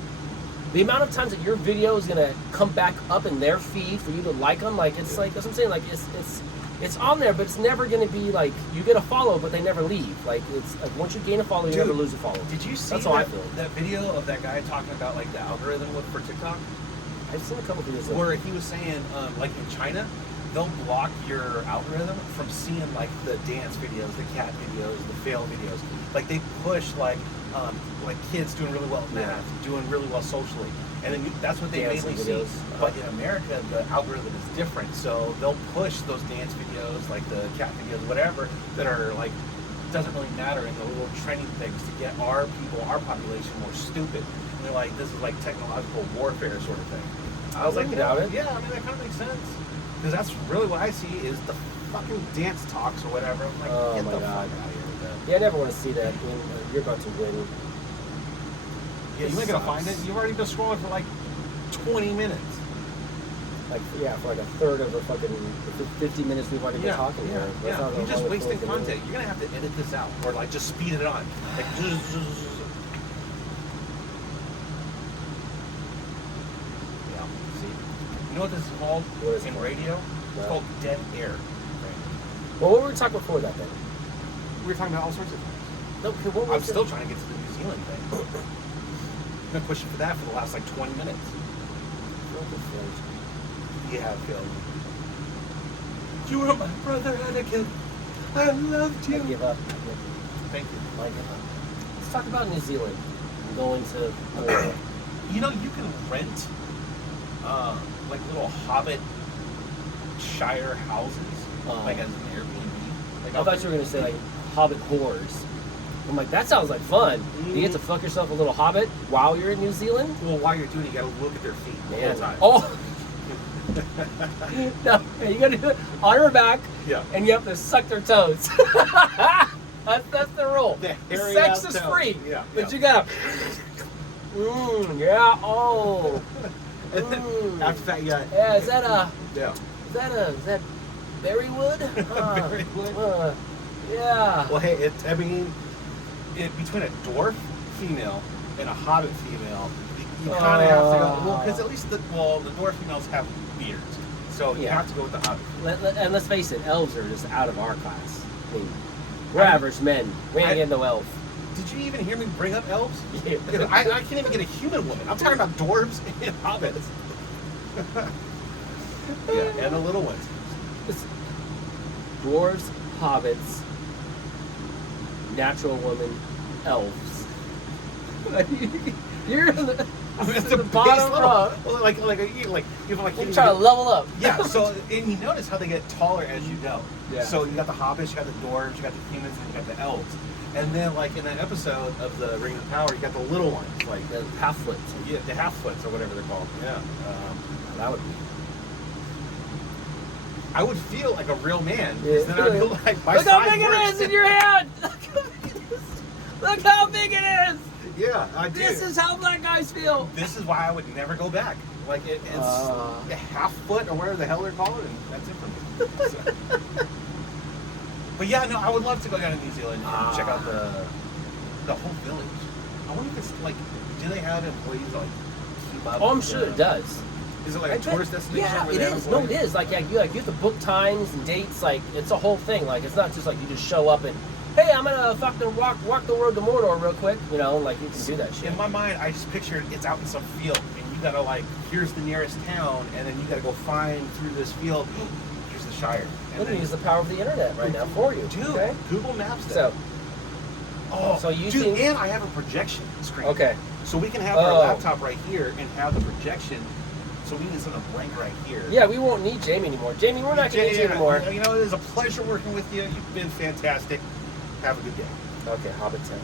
the amount of times that your video is gonna come back up in their feed for you to like them, like it's like that's what I'm saying. Like it's on there, but it's never gonna be like you get a follow, but they never leave. Like it's like once you gain a follow, you Dude, never lose a follow. Did you see That's how I that, feel. that video of that guy talking about like the algorithm for TikTok? I've seen a couple videos. Where he was saying, like in China, they'll block your algorithm from seeing like the dance videos, the cat videos, the fail videos. Like they push like kids doing really well at math, doing really well socially, and then that's what they Dancing mainly see. videos. But in America, the algorithm is different, so they'll push those dance videos, like the cat videos, whatever, that are like doesn't really matter in the little trending things to get our people, our population more stupid. And they're like, this is like technological warfare sort of thing. I was like, doubt it. yeah, I mean that kind of makes sense. Because that's really what I see is the fucking dance talks or whatever. I'm like, Oh get my the God. fuck out of here with that. Yeah, I never want to see that. I mean, you're about to win. Yeah, you ain't gonna find it. You've already been scrolling for like 20 minutes. Like, yeah, for like a third of the fucking 50 minutes we've already been talking here. That's how You're just long wasting it's going to content. You're gonna have to edit this out or like just speed it on. Like, yeah. See, you know what this is called What is it in called? radio? It's called dead air. Well, what were we talking before that then? We were talking about all sorts of things. No, okay, what I'm was still trying to get to the New Zealand thing. I've been pushing for that for the last like 20 minutes. Yeah, Phil. You were my brother, Anakin. I loved I you. give up. Thank you. I give up. Let's talk about New Zealand. I'm going to more. You know, you can rent like little Hobbit Shire houses, like as an Airbnb. Like I thought you were going to say like Hobbit whores. I'm like, that sounds like fun. You get to fuck yourself a little Hobbit while you're in New Zealand? Well, while you're doing it, you gotta look at their feet the whole time. Oh! No, you gotta do it on her back, Yeah. and you have to suck their toes. that's the rule. The hairy Sex ass is toes. free, Yeah, but yeah. you gotta. Yeah. Oh. After that, you got Yeah. Is that yeah. berrywood? Berrywood? Yeah. Well, hey, I mean, between a dwarf female and a hobbit female, you kind of have to go. Well, because at least the dwarf females have beards, so you Yeah. have to go with the hobbit. And let's face it, elves are just out of our class. I mean, we're average men. We ain't getting no elf. Did you even hear me bring up elves? Yeah. I can't even get a human woman. I'm talking about dwarves and hobbits. Yeah, and the little ones. Dwarves, hobbits, natural women, elves. You're in the, It's the a bottom row. Well, like you know, like You're trying to level up. Yeah. So and you notice how they get taller as you go. Yeah. So you got the hobbits, you got the dwarves, you got the humans, and you got the elves. And then like in that episode of the Ring of Power, you got the little ones, like The half-foots. yeah, the half-foots or whatever they're called. Yeah. That would be. I would feel like a real man. Yeah. Then I'd be like, my Look how size big it works. is in your hand! Look how big it is! Yeah, I do. This is how black guys feel! This is why I would never go back. Like it's a half foot or whatever the hell they're called, and that's it for me. So. But yeah, no, I would love to go down to New Zealand and check out the whole village. I wonder if it's like, do they have employees like keep up? Oh, I'm with sure them? it does. Is it like a tourist destination? Yeah, where it they have is. a No, board? it is. Like, yeah, you have to book times and dates. Like, it's a whole thing. Like, it's not just like you just show up and, hey, I'm gonna fucking walk the road to Mordor real quick. You know, like you can do that shit. In my mind, I just pictured it's out in some field, and you gotta like, here's the nearest town, and then you gotta go find through this field. Here's the Shire. I'm gonna use the power of the internet right now for you. Dude, Okay? Google Maps that. So, Oh, you dude, think- and I have a projection screen. okay. So we can have our laptop right here and have the projection. So we can send a blank right here. Yeah, we won't need Jamie anymore. Jamie, we're not gonna need you anymore. You know, it is a pleasure working with you. You've been fantastic. Have a good day. Okay, Hobbiton.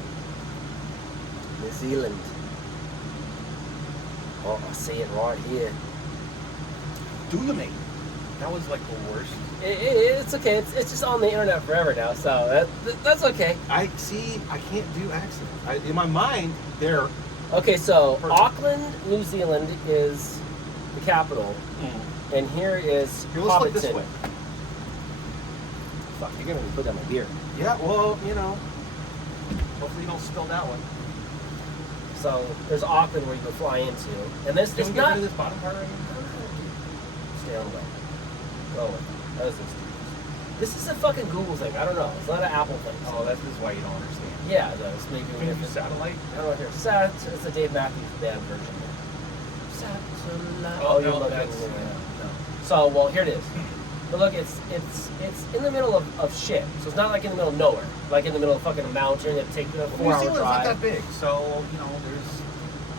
New Zealand. Oh, I see it right here. Doolamate. That was like the worst. It's okay. It's just on the internet forever now, so that's okay. I can't do accents. In my mind, they're Okay, so Perfect. Auckland, New Zealand is the capital, and here is Here, let's look this Hobbiton. way. Fuck, you're gonna put that in my beer. Yeah, well, you know, hopefully you don't spill that one. So there's Auckland where you can fly into, and this Can is we get not. rid of this bottom part right here? Stay on the way. Go away. That was just- This is a fucking Google thing. I don't know. It's not an Apple thing. Oh, this is why you don't understand. Yeah, it does. Maybe Can you if use it's satellite? I don't know here. It's a Dave Matthews Band version. Satellite. Oh, you're no, looking. that's... No. So, well, here it is. But look, it's in the middle of shit. So it's not like in the middle of nowhere. Like in the middle of fucking a mountain. You have to take a New 4-hour Zealand's not drive. that big, so, you know, there's...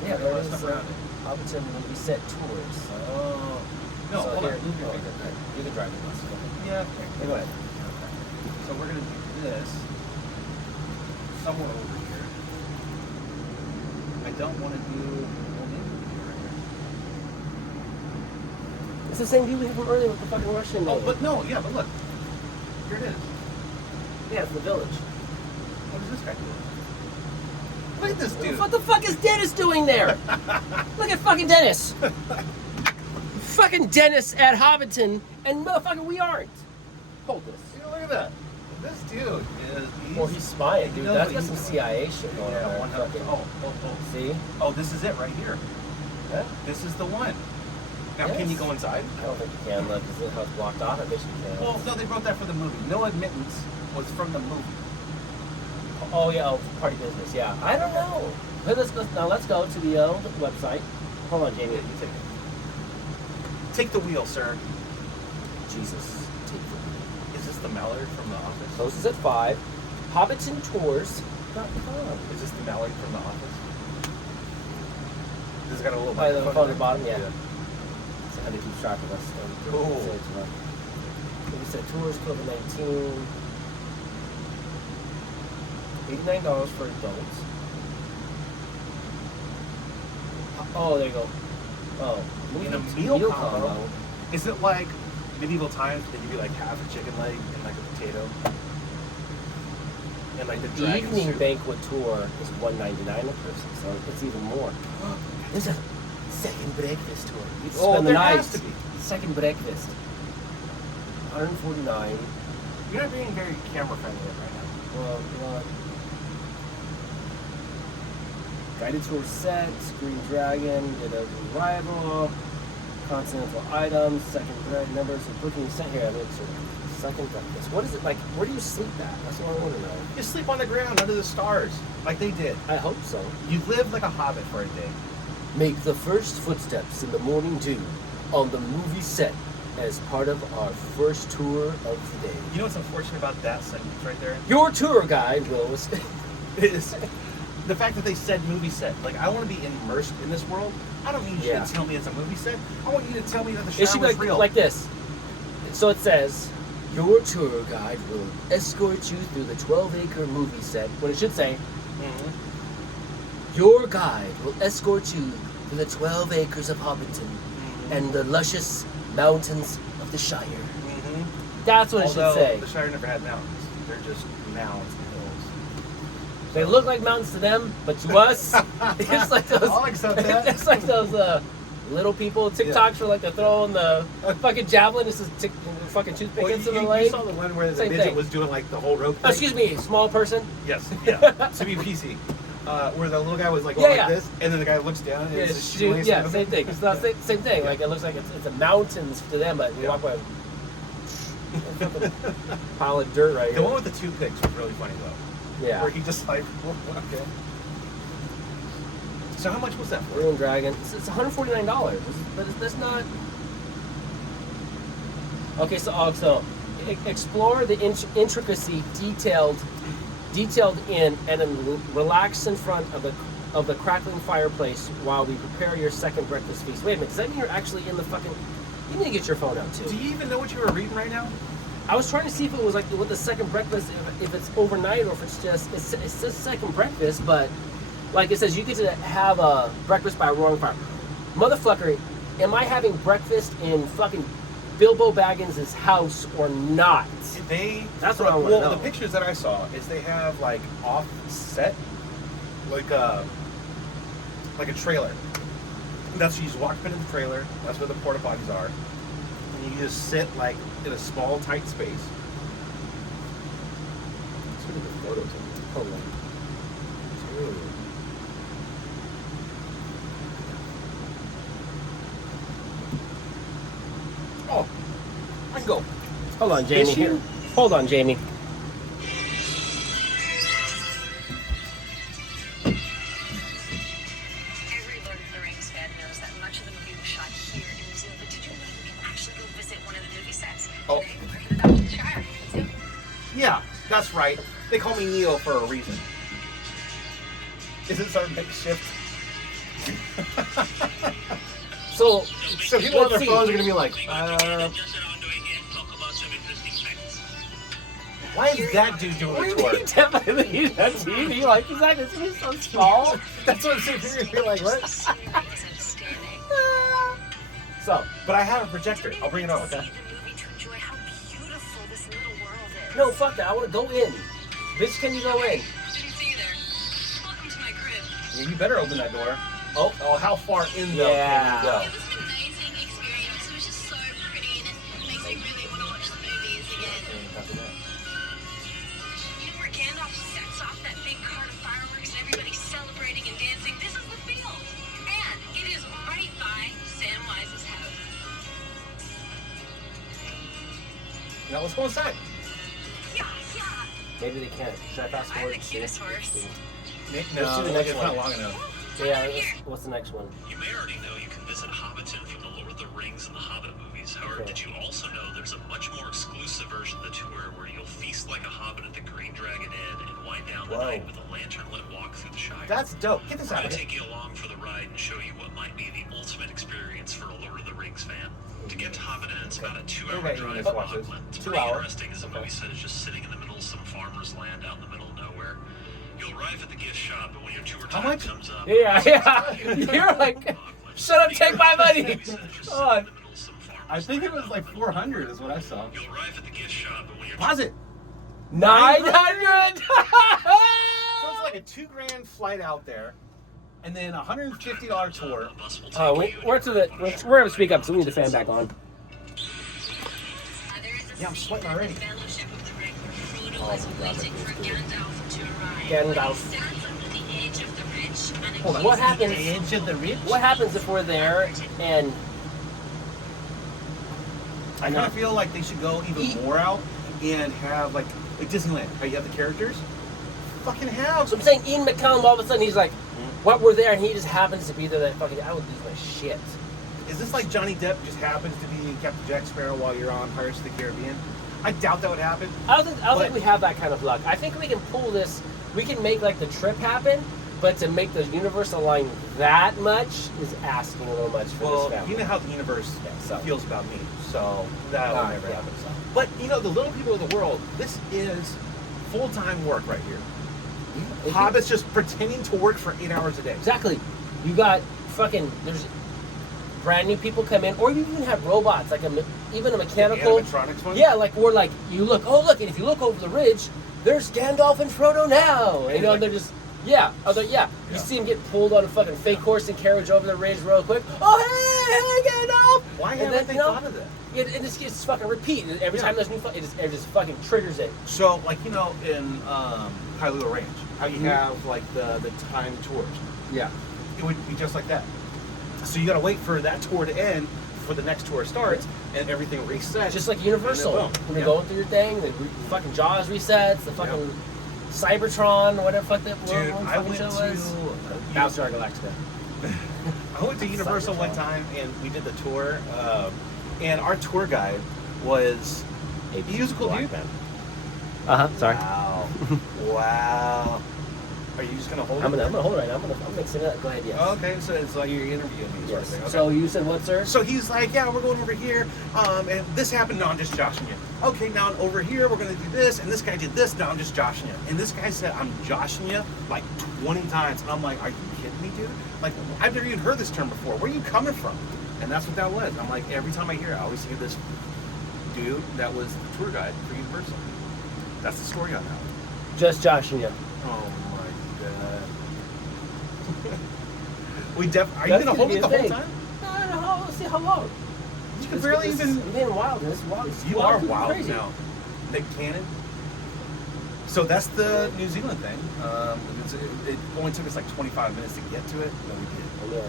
Yeah, there is. stuff around it. Hobbiton movie set tours. Oh. No, So hold here, on. Move your okay, finger. good. You can drive the bus. Yeah, okay. Hey, go ahead. So we're going to do this somewhere over here. I don't want to do... It's the same view we had from earlier with the fucking Russian Oh, name. but no, yeah, but look. Here it is. Yeah, it's the village. What is this guy doing? Look at this dude. What the fuck is Dennis doing there? Look at fucking Dennis. Fucking Dennis at Hobbiton, and motherfucker, we aren't. Hold this. You know, look at that. This dude is... Well, he's spying, dude. knows That's what got some he's CIA shit going Yeah, on. 100%. Fucking- Oh. See? Oh, this is it right here. Huh? This is the one. Now, Yes. can you go inside? I don't think you can, look, because the house blocked off. I bet you can. Well, no, they wrote that for the movie. No admittance was from the movie. Oh, yeah, party business, yeah. I don't know. Hey, let's go to the website. Hold on, Jamie. You take it. Take the wheel, sir. Jesus. Take the wheel. Is this the Mallard from The Office? Closes at 5. HobbitonTours.com. Is this the Mallard from The Office? This has got a little By the microphone phone in at the it? bottom, yeah. So how to keep track of us. Cool. So we said tours COVID-19. $89 for adults. Oh, there you go. Oh, In a meal combo? Is it like medieval times? They give you like half a chicken leg and like a potato? And like the dragon Evening soup? banquet tour is $199 a person, so it's even more. There's a second breakfast tour. You can Oh, spend the there night. has to be. Second breakfast. $149. You're not being very camera friendly right now. Well, you know what? Guided tour set, Green Dragon, did a rival, continental items, second bread numbers, and booking sent here. I mean, it's a second breakfast. What is it like? Where do you sleep at? That's what I want to know. You sleep on the ground under the stars, like they did. I hope so. You live like a hobbit for a day. Make the first footsteps in the morning dew on the movie set as part of our first tour of the day. You know what's unfortunate about that sentence right there? Your tour guide will. Is the fact that they said movie set. Like, I want to be immersed in this world. I don't need you Yeah. to tell me it's a movie set. I want you to tell me that the It shower should be was like, real. like this. So it says, your tour guide will escort you through the 12-acre movie set. What it should say, your guide will escort you through the 12 acres of Hobbiton and the luscious mountains of the Shire. That's what it should Although, say. the Shire never had mountains. They're just mounds and hills. They look like mountains to them, but to us, it's like those. I'll accept that. It's like those little people TikToks where like they're throwing the fucking javelin. It's just fucking toothpick Well, into the you lake. saw the one where the Same midget thing. was doing like the whole rope Oh, thing? excuse me, small person. Yes, yeah. To be PC. where the little guy was like going Yeah, like yeah. this, and then the guy looks down and it's his shoelace. yeah, same thing. It's not same thing. Like it looks like it's a mountains to them, but we walk by a pile of dirt right The here. one with the toothpicks was really funny though. Yeah. Where he just like, okay. So how much was that for? Green Dragon. It's $149, but that's not. Okay, so explore the intricacy detailed in and then relax in front of the crackling fireplace while we prepare your second breakfast feast. Wait a minute, does that mean you're actually in the fucking? You need to get your phone out too. Do you even know what you were reading right now? I was trying to see if it was like with the second breakfast, if it's overnight or if it's just it says second breakfast, but like it says you get to have a breakfast by a roaring fire. Motherfucker, am I having breakfast in fucking Bilbo Baggins' house or not? That's what I wanna know. The pictures that I saw is they have like offset, like a trailer. That's you just walk up into the trailer. That's where the porta potties are, and you just sit like in a small, tight space. Let's look at the photos. Hold on. Dude. Oh, I can go. Hold on, Jamie. Issue? Here. Hold on, Jamie. Every Lord of the Rings fan knows that much of the movie was shot here in New Zealand, but did you know you can actually go visit one of the movie sets? Oh. And then bring it back to the Shire. New Zealand. Yeah, that's right. They call me Neo for a reason. Is it our makeshift? So people on their let's see. phones are gonna be like, why is that dude doing a tour? Definitely on TV. Like exactly, it's so small. That's what I'm saying. You're gonna be like, what? The scenery is outstanding. So But I have a projector. I'll bring it over. See Okay. the movie to enjoy how beautiful this little world is. no, fuck that. I want to go in. Bitch, can you go in? Didn't see you there. Welcome to my crib. Yeah, you better open that door. Oh, how far in though Yeah. can you go? It was an amazing experience. It was just so pretty, and it makes me really want to watch the movies again. You know where Gandalf sets off that big cart of fireworks and everybody's celebrating and dancing? This is the field. And it is right by Samwise's house. Now let's go inside. Yeah. Maybe they can't. Should I fast I'm forward? the cutest horse. Let's do No, the next it's one. not long enough. Yeah. What's the next one? You may already know you can visit Hobbiton from the Lord of the Rings and the Hobbit movies. However, Okay. did you also know there's a much more exclusive version of the tour where you'll feast like a hobbit at the Green Dragon Inn and wind down the Whoa. night with a lantern-lit walk through the Shire? That's dope. Get this We're out going of to here. take you along for the ride and show you what might be the ultimate experience for a Lord of the Rings fan. To get to Hobbiton, it's about a 2-hour Okay, drive let's from watch this. Auckland. It's 2 pretty hour. interesting as the movie set is just sitting in the middle of some farmer's land out in the middle of nowhere. You'll arrive at the gift shop, but when your tour How time much? comes up... Yeah. You're like, shut up, take my money. God. I think it was like 400 is what I saw. You'll arrive at the gift shop, but when your Pause it. 900. So it's like a $2,000 flight out there, and then a $150 tour. bus will take you We're to the. We're gonna speak up, so we need the fan back on. There is a Yeah, I'm scene sweating in already. Fellowship of the Ring where Frodo Oh is my God, waiting that for feels good. Gandalf to arrive. Gandalf. He stands under the edge of the ridge and Hold on. it What keeps happens? Edge of the ridge. What happens if we're there and? I kind of feel like they should go even more out and have like Disneyland. How you have the characters? Fucking have. So I'm saying Ian McCallum all of a sudden he's like, "What? We're there," and he just happens to be there. That fucking I would lose my shit. Is this like Johnny Depp just happens to be Captain Jack Sparrow while you're on Pirates of the Caribbean? I doubt that would happen. I don't think But- we have that kind of luck. I think we can pull this. We can make like the trip happen, but to make the universe align that much is asking a little much for Well, this family. you know how the universe so- feels about me, so that will never yeah. happen. But you know, the little people of the world, this is full-time work right here. Hobbits just pretending to work for 8 hours a day. Exactly. You got fucking. There's brand new people come in, or you even have robots like even a mechanical. Animatronics one? Yeah, like or like you look. Oh look, and if you look over the ridge, there's Gandalf and Frodo now. And, you know, like- they're just. Yeah, Yeah. You see them get pulled on a fucking fake horse and carriage over the ridge real quick. Oh hey Gandalf! Why And haven't then, they you know, thought of that? It just fucking repeat. Every time there's new, it just fucking triggers it. So, like, you know, in Kailua Range, how you have, like, the timed tours. Yeah. It would be just like that. So you got to wait for that tour to end before the next tour starts, and everything resets. Just like Universal. And then boom. When you're going through your thing, the fucking Jaws resets, the fucking Cybertron, whatever fuck that Dude, I fucking went show to was. Battlestar Galactica. I went to Universal one time, and we did the tour, and our tour guide was he was a cool dude. Sorry. Wow. Wow. Are you just gonna hold it? I'm gonna hold it right now. I'm mixing it up. Go ahead, yes. Oh, okay, so it's like you're interviewing me. Sort of Yes. thing. Okay. So you said what, sir? So he's like, yeah, we're going over here, and this happened. No, I'm just joshing you. Okay, now over here we're gonna do this, and this guy did this. No, I'm just joshing you. And this guy said, I'm joshing you like 20 times. And I'm like, are you kidding me, dude? Like, I've never even heard this term before. Where are you coming from? And that's what that was. I'm like, every time I hear it, I always hear this dude that was the tour guide for Universal. That's the story on that. Just joshing you. Oh my god. Are you gonna hold it the whole time? No, let's see how long. You can barely even. You're being wild. This is wild. You are wild crazy. now. Nick Cannon. So that's the New Zealand thing. It only took us like 25 minutes to get to it. No, we did. Oh, yeah.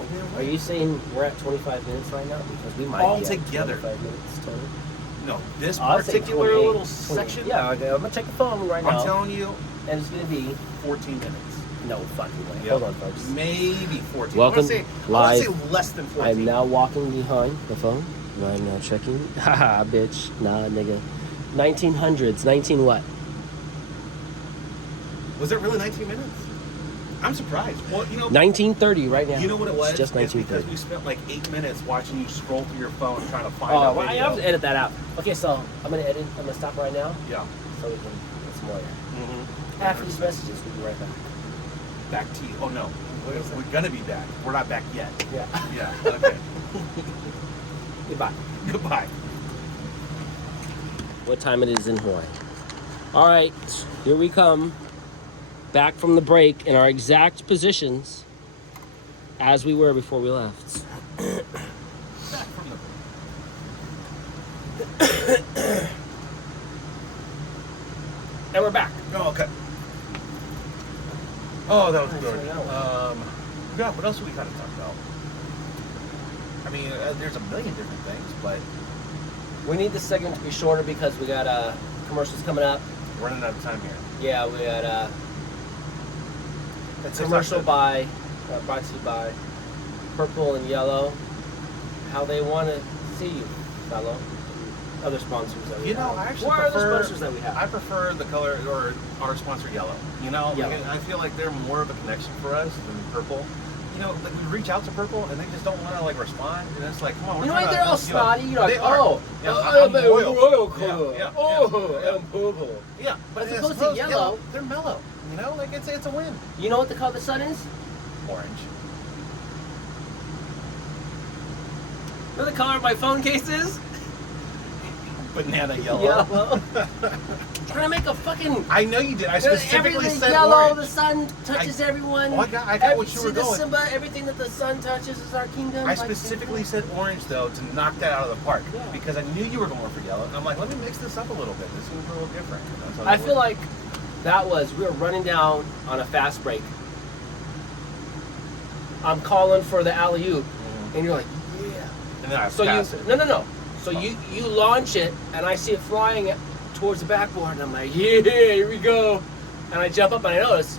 Oh, man, Are you saying we're at 25 minutes right now? Because we might All be at together. 25 minutes total. No, this I'd say particular 28, little 28. section. Yeah, okay, I'm gonna check the phone right now. I'm telling you, and it's gonna be 14 minutes. no fucking way. Yep. Hold on, folks. Maybe 14. Welcome, I live. want to say less than 14. I'm now walking behind the phone. I'm now checking. Haha, bitch. Nah, nigga. 1900s. 19 what? Was it really 19 minutes? I'm surprised. Well, you know, 1930 right now. you know what it was? It's just It's because 1930. we spent like 8 minutes watching you scroll through your phone trying to find Oh, a well, I video. have to edit that out. Okay, so I'm gonna edit. I'm gonna stop right now Yeah. so we can get some more here. Mm-hmm. After these messages, we'll be right back. Back to you. Oh no, we're gonna be back. We're not back yet. Yeah. Yeah. Okay. Goodbye. Goodbye. What time it is in Hawaii. All right, here we come. Back from the break in our exact positions as we were before we left. Back from the. And we're back. Oh, okay. Oh, that was Nice, good. I know. Yeah. What else do we kind of talk about? I mean, there's a million different things, but We need this segment to be shorter because we got commercials coming up. we're running out of time here. Yeah, we got It's commercial brought to you by Purple and Yellow. How they want to see you, fellow. Other sponsors that we You know, have. I actually What are the prefer sponsors that we have? I prefer the color or our sponsor Yellow. You know, Yellow. Like, I feel like they're more of a connection for us than Purple. You know, like we reach out to Purple and they just don't want to like respond. And it's like, come on, we're You know trying what? to They're all help you out. snotty. You're like, They are. oh, Yeah, I'm I'm loyal. royal color. Yeah, Oh, yeah. I'm purple. Yeah, but As as opposed to opposed yellow. they're mellow. You know, like it's a win. You know what the color the sun is? Orange. You know the color of my phone case is? Banana yellow. Yellow. Trying to make a fucking. I know you did. I specifically Everything said yellow. orange. The sun touches everyone. Oh, I got what you See were the going. Simba, everything that the sun touches is our kingdom. I Like, specifically said orange though to knock that out of the park Yeah. because I knew you were going for yellow. And I'm like, let me mix this up a little bit. This seems a little different. That's how I it feel works. like that was we were running down on a fast break. I'm calling for the alley oop, and you're like, yeah. And then I So pass it. no. So you launch it, and I see it flying towards the backboard, and I'm like, yeah, here we go. And I jump up, and I notice,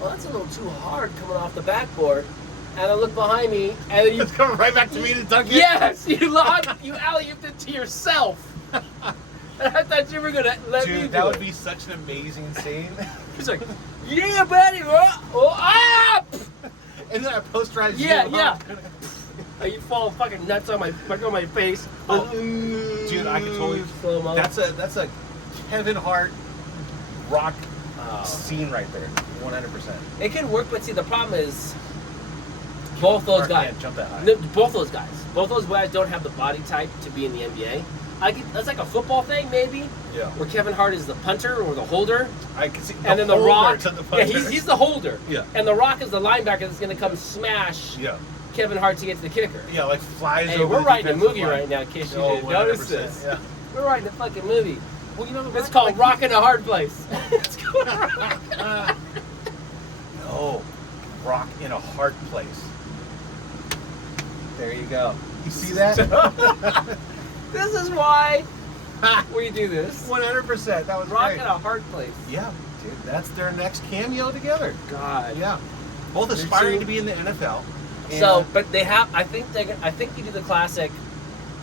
well, that's a little too hard coming off the backboard. And I look behind me, and then you, It's coming right back to me to dunk it. yes, you alley-ooped it to yourself. And I thought you were gonna let me do Dude, that would it. be such an amazing scene. He's like, yeah, buddy, up. And then I posterize Yeah, you. yeah. You fall fucking nuts on my face. Oh, dude, I could totally. Slow-mo. That's a Kevin Hart rock Oh. scene right there, 100%. It could work, but see, the problem is both those Mark guys. can't jump that high. Both those guys don't have the body type to be in the NBA. That's like a football thing, maybe, Yeah, where Kevin Hart is the punter or the holder, I can see. and then the holder Rock. to the Yeah, punter. he's the holder. Yeah. And the Rock is the linebacker that's going to come smash Yeah. Kevin Hart to get to the kicker. Yeah, like flies Hey, over. we're the writing a defensive movie line. right now, in case you Oh, didn't notice 100%, this. Yeah. We're writing a fucking movie. Well, you know, the It's Rock, called like, Rock in a Hard Place. It's called Rock. No, Rock in a hard place. There you go. You see that? This is why we do this. 100%. That was Rock great. in a Hard Place. Yeah, dude, that's their next cameo together. God. Yeah, both They're aspiring two- to be in the NFL. So, And- but they have. I think you do the classic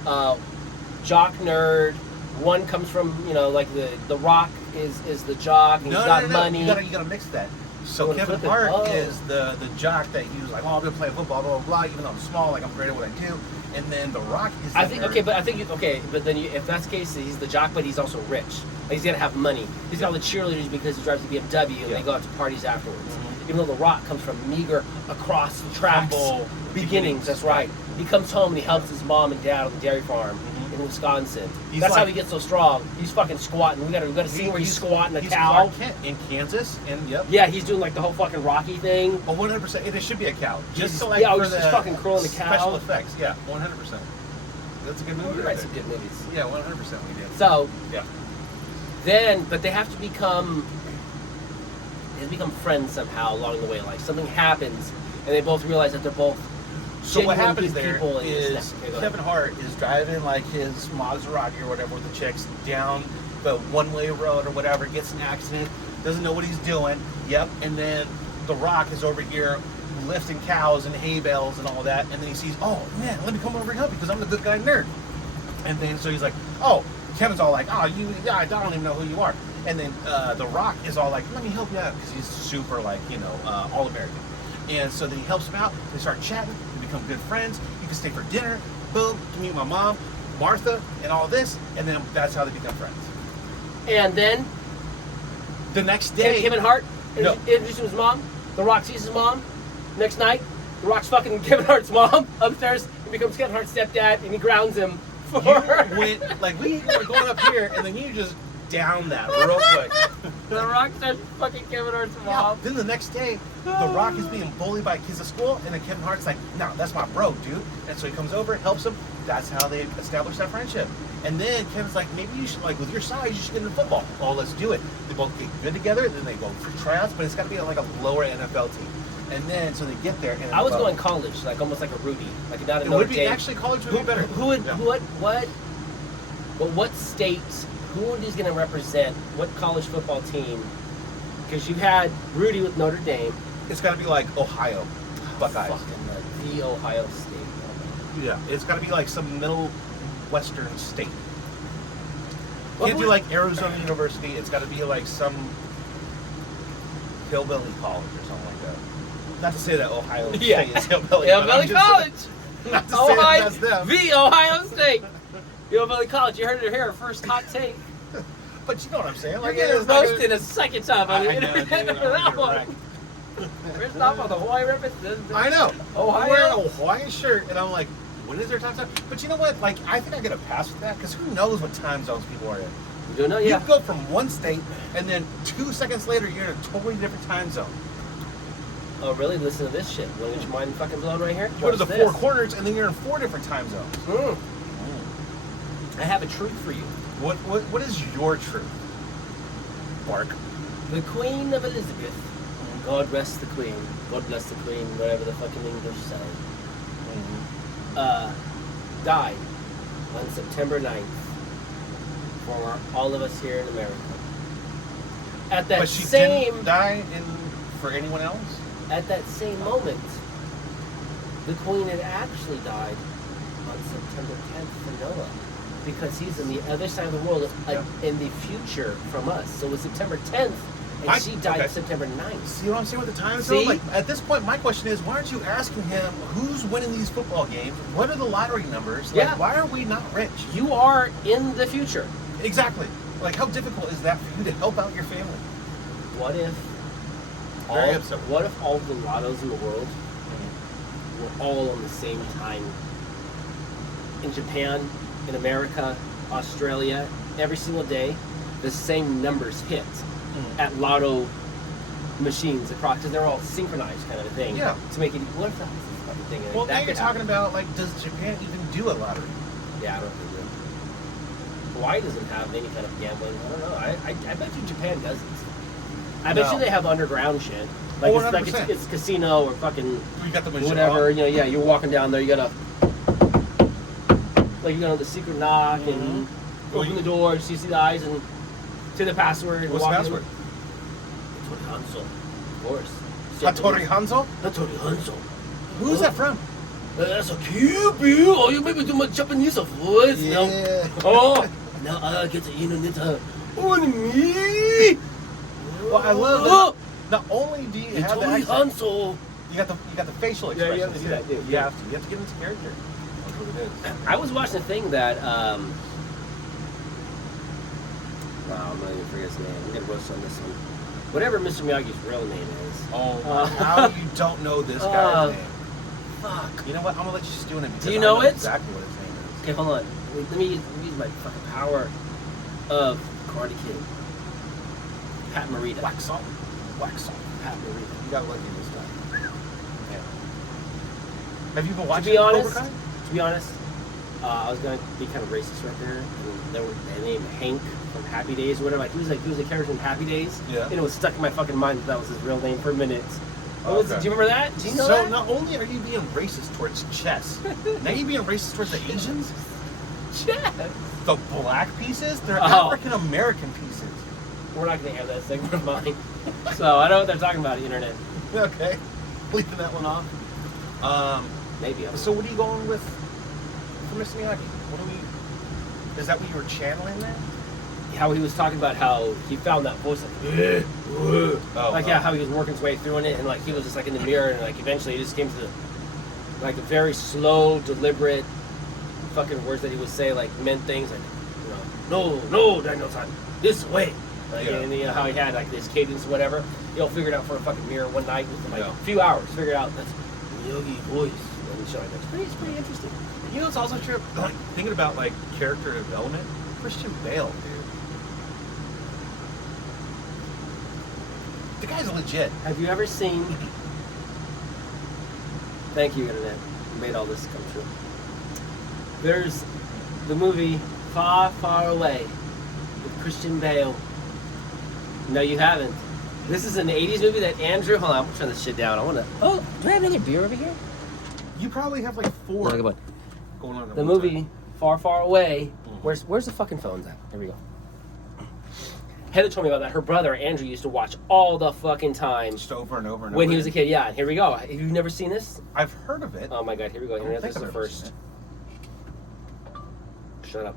jock nerd. One comes from like the Rock is the jock and he's got money. You gotta mix that. So wanna Kevin flip it? Hart Oh. is the jock that he was like, oh, I'm gonna play football, blah blah blah. Even though I'm small, like I'm great at what I do. And then the Rock is. The I think nerd. but then if that's the case, he's the jock, but he's also rich. Like, he's gonna have money. He's got all the cheerleaders because he drives a BMW and Yeah. they go out to parties afterwards. Mhm. Even though the Rock comes from meager, across the tracks Humble beginnings. That's right. He comes home and he helps his mom and dad on the dairy farm Mhm. in Wisconsin. He's That's how like- he gets so strong. He's fucking squatting. We gotta see where he's squatting a he's cow. Clark Kent in Kansas, and yep. Yeah, he's doing like the whole fucking Rocky thing. Oh, 100%. It should be a cow. Just He's- to, like, yeah, for he's the just fucking curling a cow. Special effects. Yeah, 100%. That's a good movie. We Right write there. some good movies. Yeah, 100% we did. So Yeah. then, but they have to become friends somehow along the way. Like something happens, and they both realize that they're both. So what genuine happens good there people in this is neck. Okay, go Kevin ahead. Hart is driving like his Maserati or whatever with the chicks down the one-way road or whatever, gets in an accident, doesn't know what he's doing. Yep, and then The Rock is over here lifting cows and hay bales and all that, and then he sees, oh man, let me come over and help you because I'm the good guy nerd. And then so he's like, oh, Kevin's all like, oh, I don't even know who you are. And then The Rock is all like, let me help you out because he's super like, all American. And so then he helps him out. They start chatting. They become good friends. You can stay for dinner. Boom. To meet my mom, Martha, and all this. And then that's how they become friends. And then The next day, Kevin Hart No. introduces his mom. The Rock sees his mom. Next night, The Rock's fucking Kevin Hart's mom upstairs and becomes Kevin Hart's stepdad, and he grounds him for. you went like we were going up here, and then you just down that real quick. The Rock starts fucking Kevin Hart's Yeah. mom. Then the next day, The Rock is being bullied by kids at school, and then Kevin Hart's like, no, that's my bro, dude. And so he comes over, helps him. That's how they establish that friendship. And then Kevin's like, maybe you should, like, with your size, you should get into football. Oh, let's do it. They both get good together, then they go for tryouts, but it's got to be like a lower NFL team. And then, so they get there. And I was going college, like almost like a Rudy, like not a It Notre would be Dame. actually college would be better. Yeah. What states? Who is going to represent what college football team? Because you had Rudy with Notre Dame. It's got to be like Ohio Buckeyes. Fucking the Ohio State. Yeah, it's got to be like some middle western state. What Can't be would- like Arizona University. It's got to be like some hillbilly college or something like that. Not to say that Ohio Yeah. State is hillbilly. Yeah, but Valley I'm just- College. Not to say that that's them. The Ohio State. The Valley College. You heard it here. First hot take. But you know what I'm saying? You're Like, getting it's not gonna- roasted a second time on the I know, dude, internet I'm for gonna that get one. wrecked. First off, on the Hawaii reference. I know. Ohio? I'm wearing a Hawaiian shirt, and I'm like, when is their time zone? But you know what? Like, I think I get a pass with that because who knows what time zones people are in? You don't know? You Yeah. can go from one state, and then 2 seconds later, you're in a totally different time zone. Oh, really? Listen to this shit. Want to get your mind fucking blown right here? Go to the Watch four this. corners, and then you're in 4 different time zones. Mm. I have a truth for you. What is your truth, Bark? The Queen of Elizabeth. God rest the Queen. God bless the Queen, whatever the fucking English say. Died on September 9th for all of us here in America. At that But she same didn't die for anyone else? at that same moment, the Queen had actually died on September 10th for Noah. Because he's in the other side of the world, in the future from us. So it was September 10th, and she died September 9th. See what I'm saying with the time See? zone? Like, at this point, my question is, why aren't you asking him who's winning these football games? What are the lottery numbers? Like, Yeah. why are we not rich? You are in the future. Exactly. Like, how difficult is that for you to help out your family? What if Very upset. what if all the lottos in the world were all on the same time? In Japan, in America, Australia, every single day, the same numbers hit at lotto machines across, because they're all synchronized kind of a thing. Yeah. To make it, what if that was the fucking thing. And Well, that now you're could talking happen. about like, does Japan even do a lottery? Yeah, I don't think so. Hawaii doesn't have any kind of gambling. I don't know. I bet you Japan doesn't. I bet No. you they have underground shit. Like, Oh, it's like 100%. it's casino or fucking You got the whatever. You know, yeah, you're walking down there, you gotta like you go to the secret knock and Well, open you- the door, so you see the eyes and say the password. And What's the walk in. password? Hattori Hanzo, of course. Hattori Hanzo? Hattori Hanzo. Who's that from? That's a cute, you. Oh, you maybe do my Japanese voice. Yeah. No. Oh, now I get to internet on me. Well, I love Oh, that. Not only do you have the Hattori accent, Hanzo. you got the facial Yeah, expression. you have to do that, dude. You have to get into character. That's what it is. I was watching a thing that wow, I'm not even forget his name. I'm gonna roast on this one. Whatever Mr. Miyagi's real name is. Oh, how you don't know this guy's name? Fuck. You know what? I'm gonna let you just do it. Do you know it? Exactly what his name is. Okay, hold on. Let me use my fucking power of Karate Kid. Pat Morita. Wax salt. Wax salt. Pat Morita. You got lucky this time. Yeah. Have you been To watching be honest, Cobra Kai? I was gonna be kind of racist right there. And they named Hank from Happy Days or whatever. Like he was a character in Happy Days. Yeah. And it was stuck in my fucking mind that was his real name for minutes. What was it? Okay. Do you remember that? Do you know So that? not only are you being racist towards chess, now you're being racist towards the Asians. Yeah. The black pieces, they're Oh. African American pieces. We're not gonna have that segment of mine. So I know what they're talking about, internet. Okay, leaving that one off. Maybe. So what are you going with for Mr. Miyagi? What are we? Is that what you were channeling there? How he was talking about how he found that voice like how he was working his way through it, and like he was just like in the mirror, and like eventually he just came to the like the very slow, deliberate fucking words that he would say, like meant things like, you know, no, Daniel-san, this way. Like, Yeah. and you know how he had like this cadence or whatever. He'll figure it out for a fucking mirror one night with like Yeah. a few hours. Figure it out. That's Miyagi voice. And shit like that. It's pretty interesting. You know, it's also true. Like thinking about like character development. Christian Bale, dude. The guy's legit. Have you ever seen? Thank you, internet. You made all this come true. There's the movie Far, Far Away with Christian Bale. No, you haven't. This is an '80s movie that Andrew. Hold on, I'm turn this shit down. I wanna. Oh, do I have another beer over here? You probably have like four Look at what? going on. At The one movie time. Far, Far Away. Where's the fucking phones at? Here we go. Heather told me about that. Her brother Andrew used to watch all the fucking time Just over and over and when over. he was a kid. Yeah, and here we go. Have you never seen this? I've heard of it. Oh my god, here we go. I don't Internet, think this is I've the ever seen first. Shut up.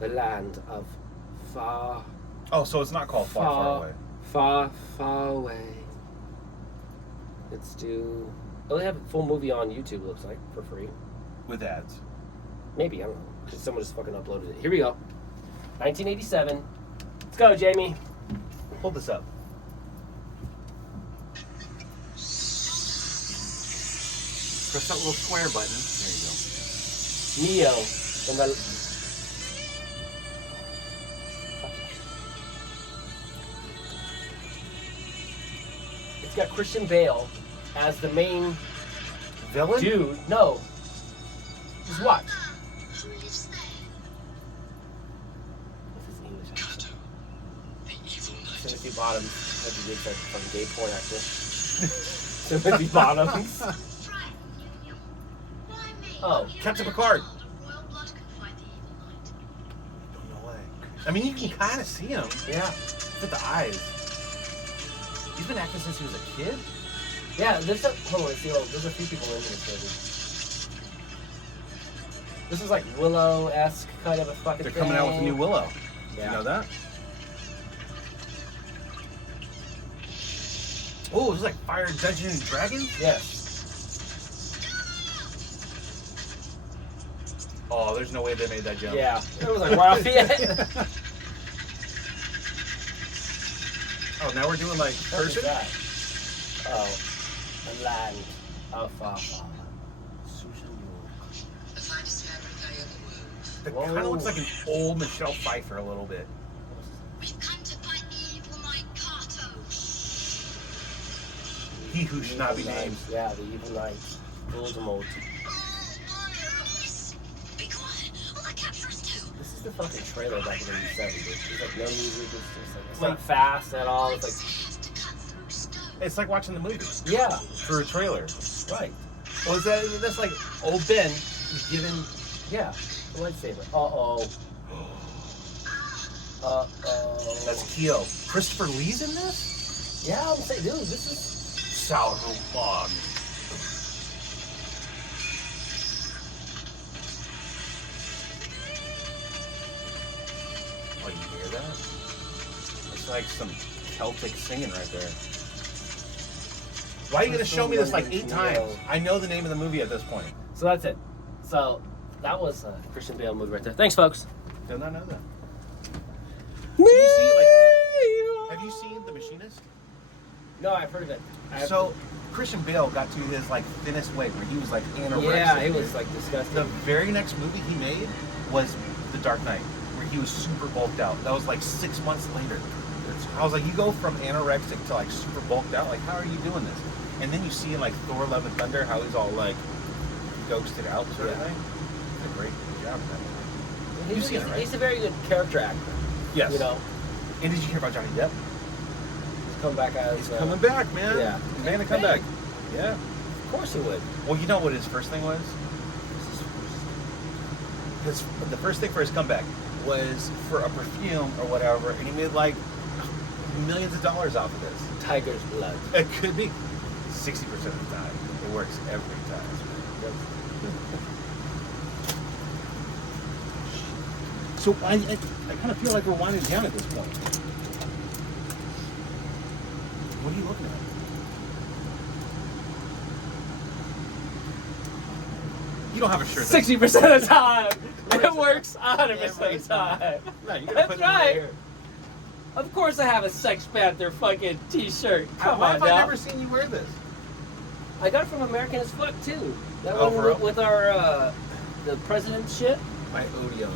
The land of far, Oh, so it's not called Far, Far Away. far, far away. Let's do. Oh, they have a full movie on YouTube. Looks like for free. With ads. Maybe I don't know. Because someone just fucking uploaded it. Here we go. 1987. Let's go, Jamie. Hold this up. Press that little square button. There you go. Neo. And the. It's got Christian Bale as the main Villain? dude. No. Just watch. Who lives there? This is English. Kato, the evil knight. Timothy Bottoms. That'd be good for fucking gay porn actor. Timothy Bottoms. Right. Why me? Oh. Captain Picard. Royal blood can fight the evil knight. No way. I mean, you can kind of see him. Yeah. With the eyes. He's been acting since he was a kid? Yeah, there's a hold on, let's see, there's a few people in this movie. This is like Willow-esque kind of a fucking They're thing. coming out with a new Willow. Yeah. You know that? Oh, it's like Fire Dungeons and Dragons? Yes. Oh, there's no way they made that jump. Yeah. It was like, wow, yeah. Oh, now we're doing like What is person? that? Oh. The land of far, far. Susan York. The finest fabric I ever wove. It kind of looks like an old Michelle Pfeiffer a little bit. We've come to fight the evil knight Kato. He who should not be Evil named. Knights. Yeah, the Evil Knights. Voldemort. Be quiet. Well, I captures too. This is the fucking trailer back in '87, dude. There's like no music. It's just like it's not fast at all. It's like Has to cut through stone. It's like watching the movie yeah, through a trailer. right. Well, that's like old Ben giving. Yeah, the lightsaber. Uh-oh. Uh-oh. That's Keo. Christopher Lee's in this? Yeah, I'm saying, dude, this is... Sauron. Oh, you hear that? It's like some Celtic singing right there. Why are you going to show me this like 8 times? I know the name of the movie at this point. So that's it. So that was a Christian Bale movie right there. Thanks, folks. Did not know that. Have you seen The Machinist? No, I've heard of it. So Christian Bale got to his like thinnest weight where he was like anorexic. Yeah, it was like disgusting. The very next movie he made was The Dark Knight, where he was super bulked out. That was like 6 months later. I was like, you go from anorexic to like super bulked out. Like, how are you doing this? And then you see in like Thor: Love and Thunder how he's all like ghosted out sort of thing. It's a great job in that movie. You've seen it, right? He's a very good character actor. Yes. You know, And did you hear about Johnny Depp? he's coming back as... He's coming back, man. Yeah. He's making a comeback. Yeah. Of course he would. Well, you know what his first thing was? The first thing for his comeback was for a perfume or whatever, and he made like millions of dollars off of this. Tiger's blood. It could be 60% of the time. It works every time. So I kind of feel like we're winding down at this point. What are you looking at? You don't have a shirt. 60% of the time. It works 100% of the time. No, you gotta That's put it right. here. Of course I have a Sex Panther fucking t-shirt. Come Why on have now. I never seen you wear this? I got it from American as fuck too. That Oh, one for real? with our the president shit. My Odeon.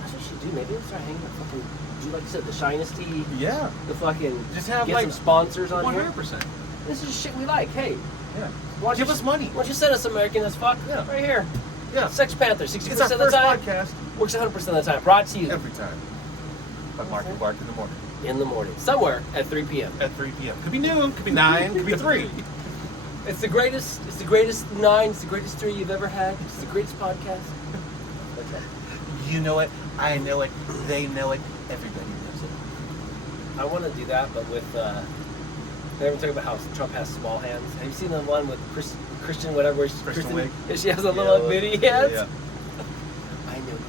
That's what you do. Maybe we'll start hanging out fucking do like you said, the Shinesty, Yeah. the fucking Just have get like some sponsors on here. 100%. This is shit we like. Hey, Yeah. why don't Give you- us money. Why don't you send us American as fuck? Yeah. Right here. Yeah. Sex Panther, It's 60% our of the first time. podcast. Works 100% of the time. Brought to you Every time. By Marc and Barc in the morning. in the morning. Somewhere at 3 p.m. At 3 p.m. Could be noon, could be 9, could be 3. It's the greatest 9, it's the greatest 3 you've ever had. It's the greatest podcast. Okay. You know it, I know it, they know it, everybody knows it. I want to do that, but with, they were talking about how Trump has small hands. Have you seen the one with Christian whatever? Kristen Wiig? She has a little mini hands. Yeah. I know it.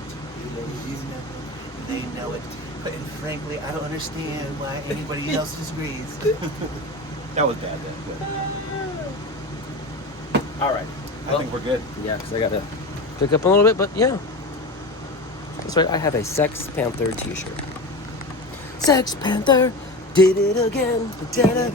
You know it. You know it. They know it. But frankly, I don't understand why anybody else disagrees. That was bad then. All right. I think we're good. Yeah, because I got to pick up a little bit, but yeah. That's right, I have a Sex Panther t-shirt. Sex Panther did it again. Da-da.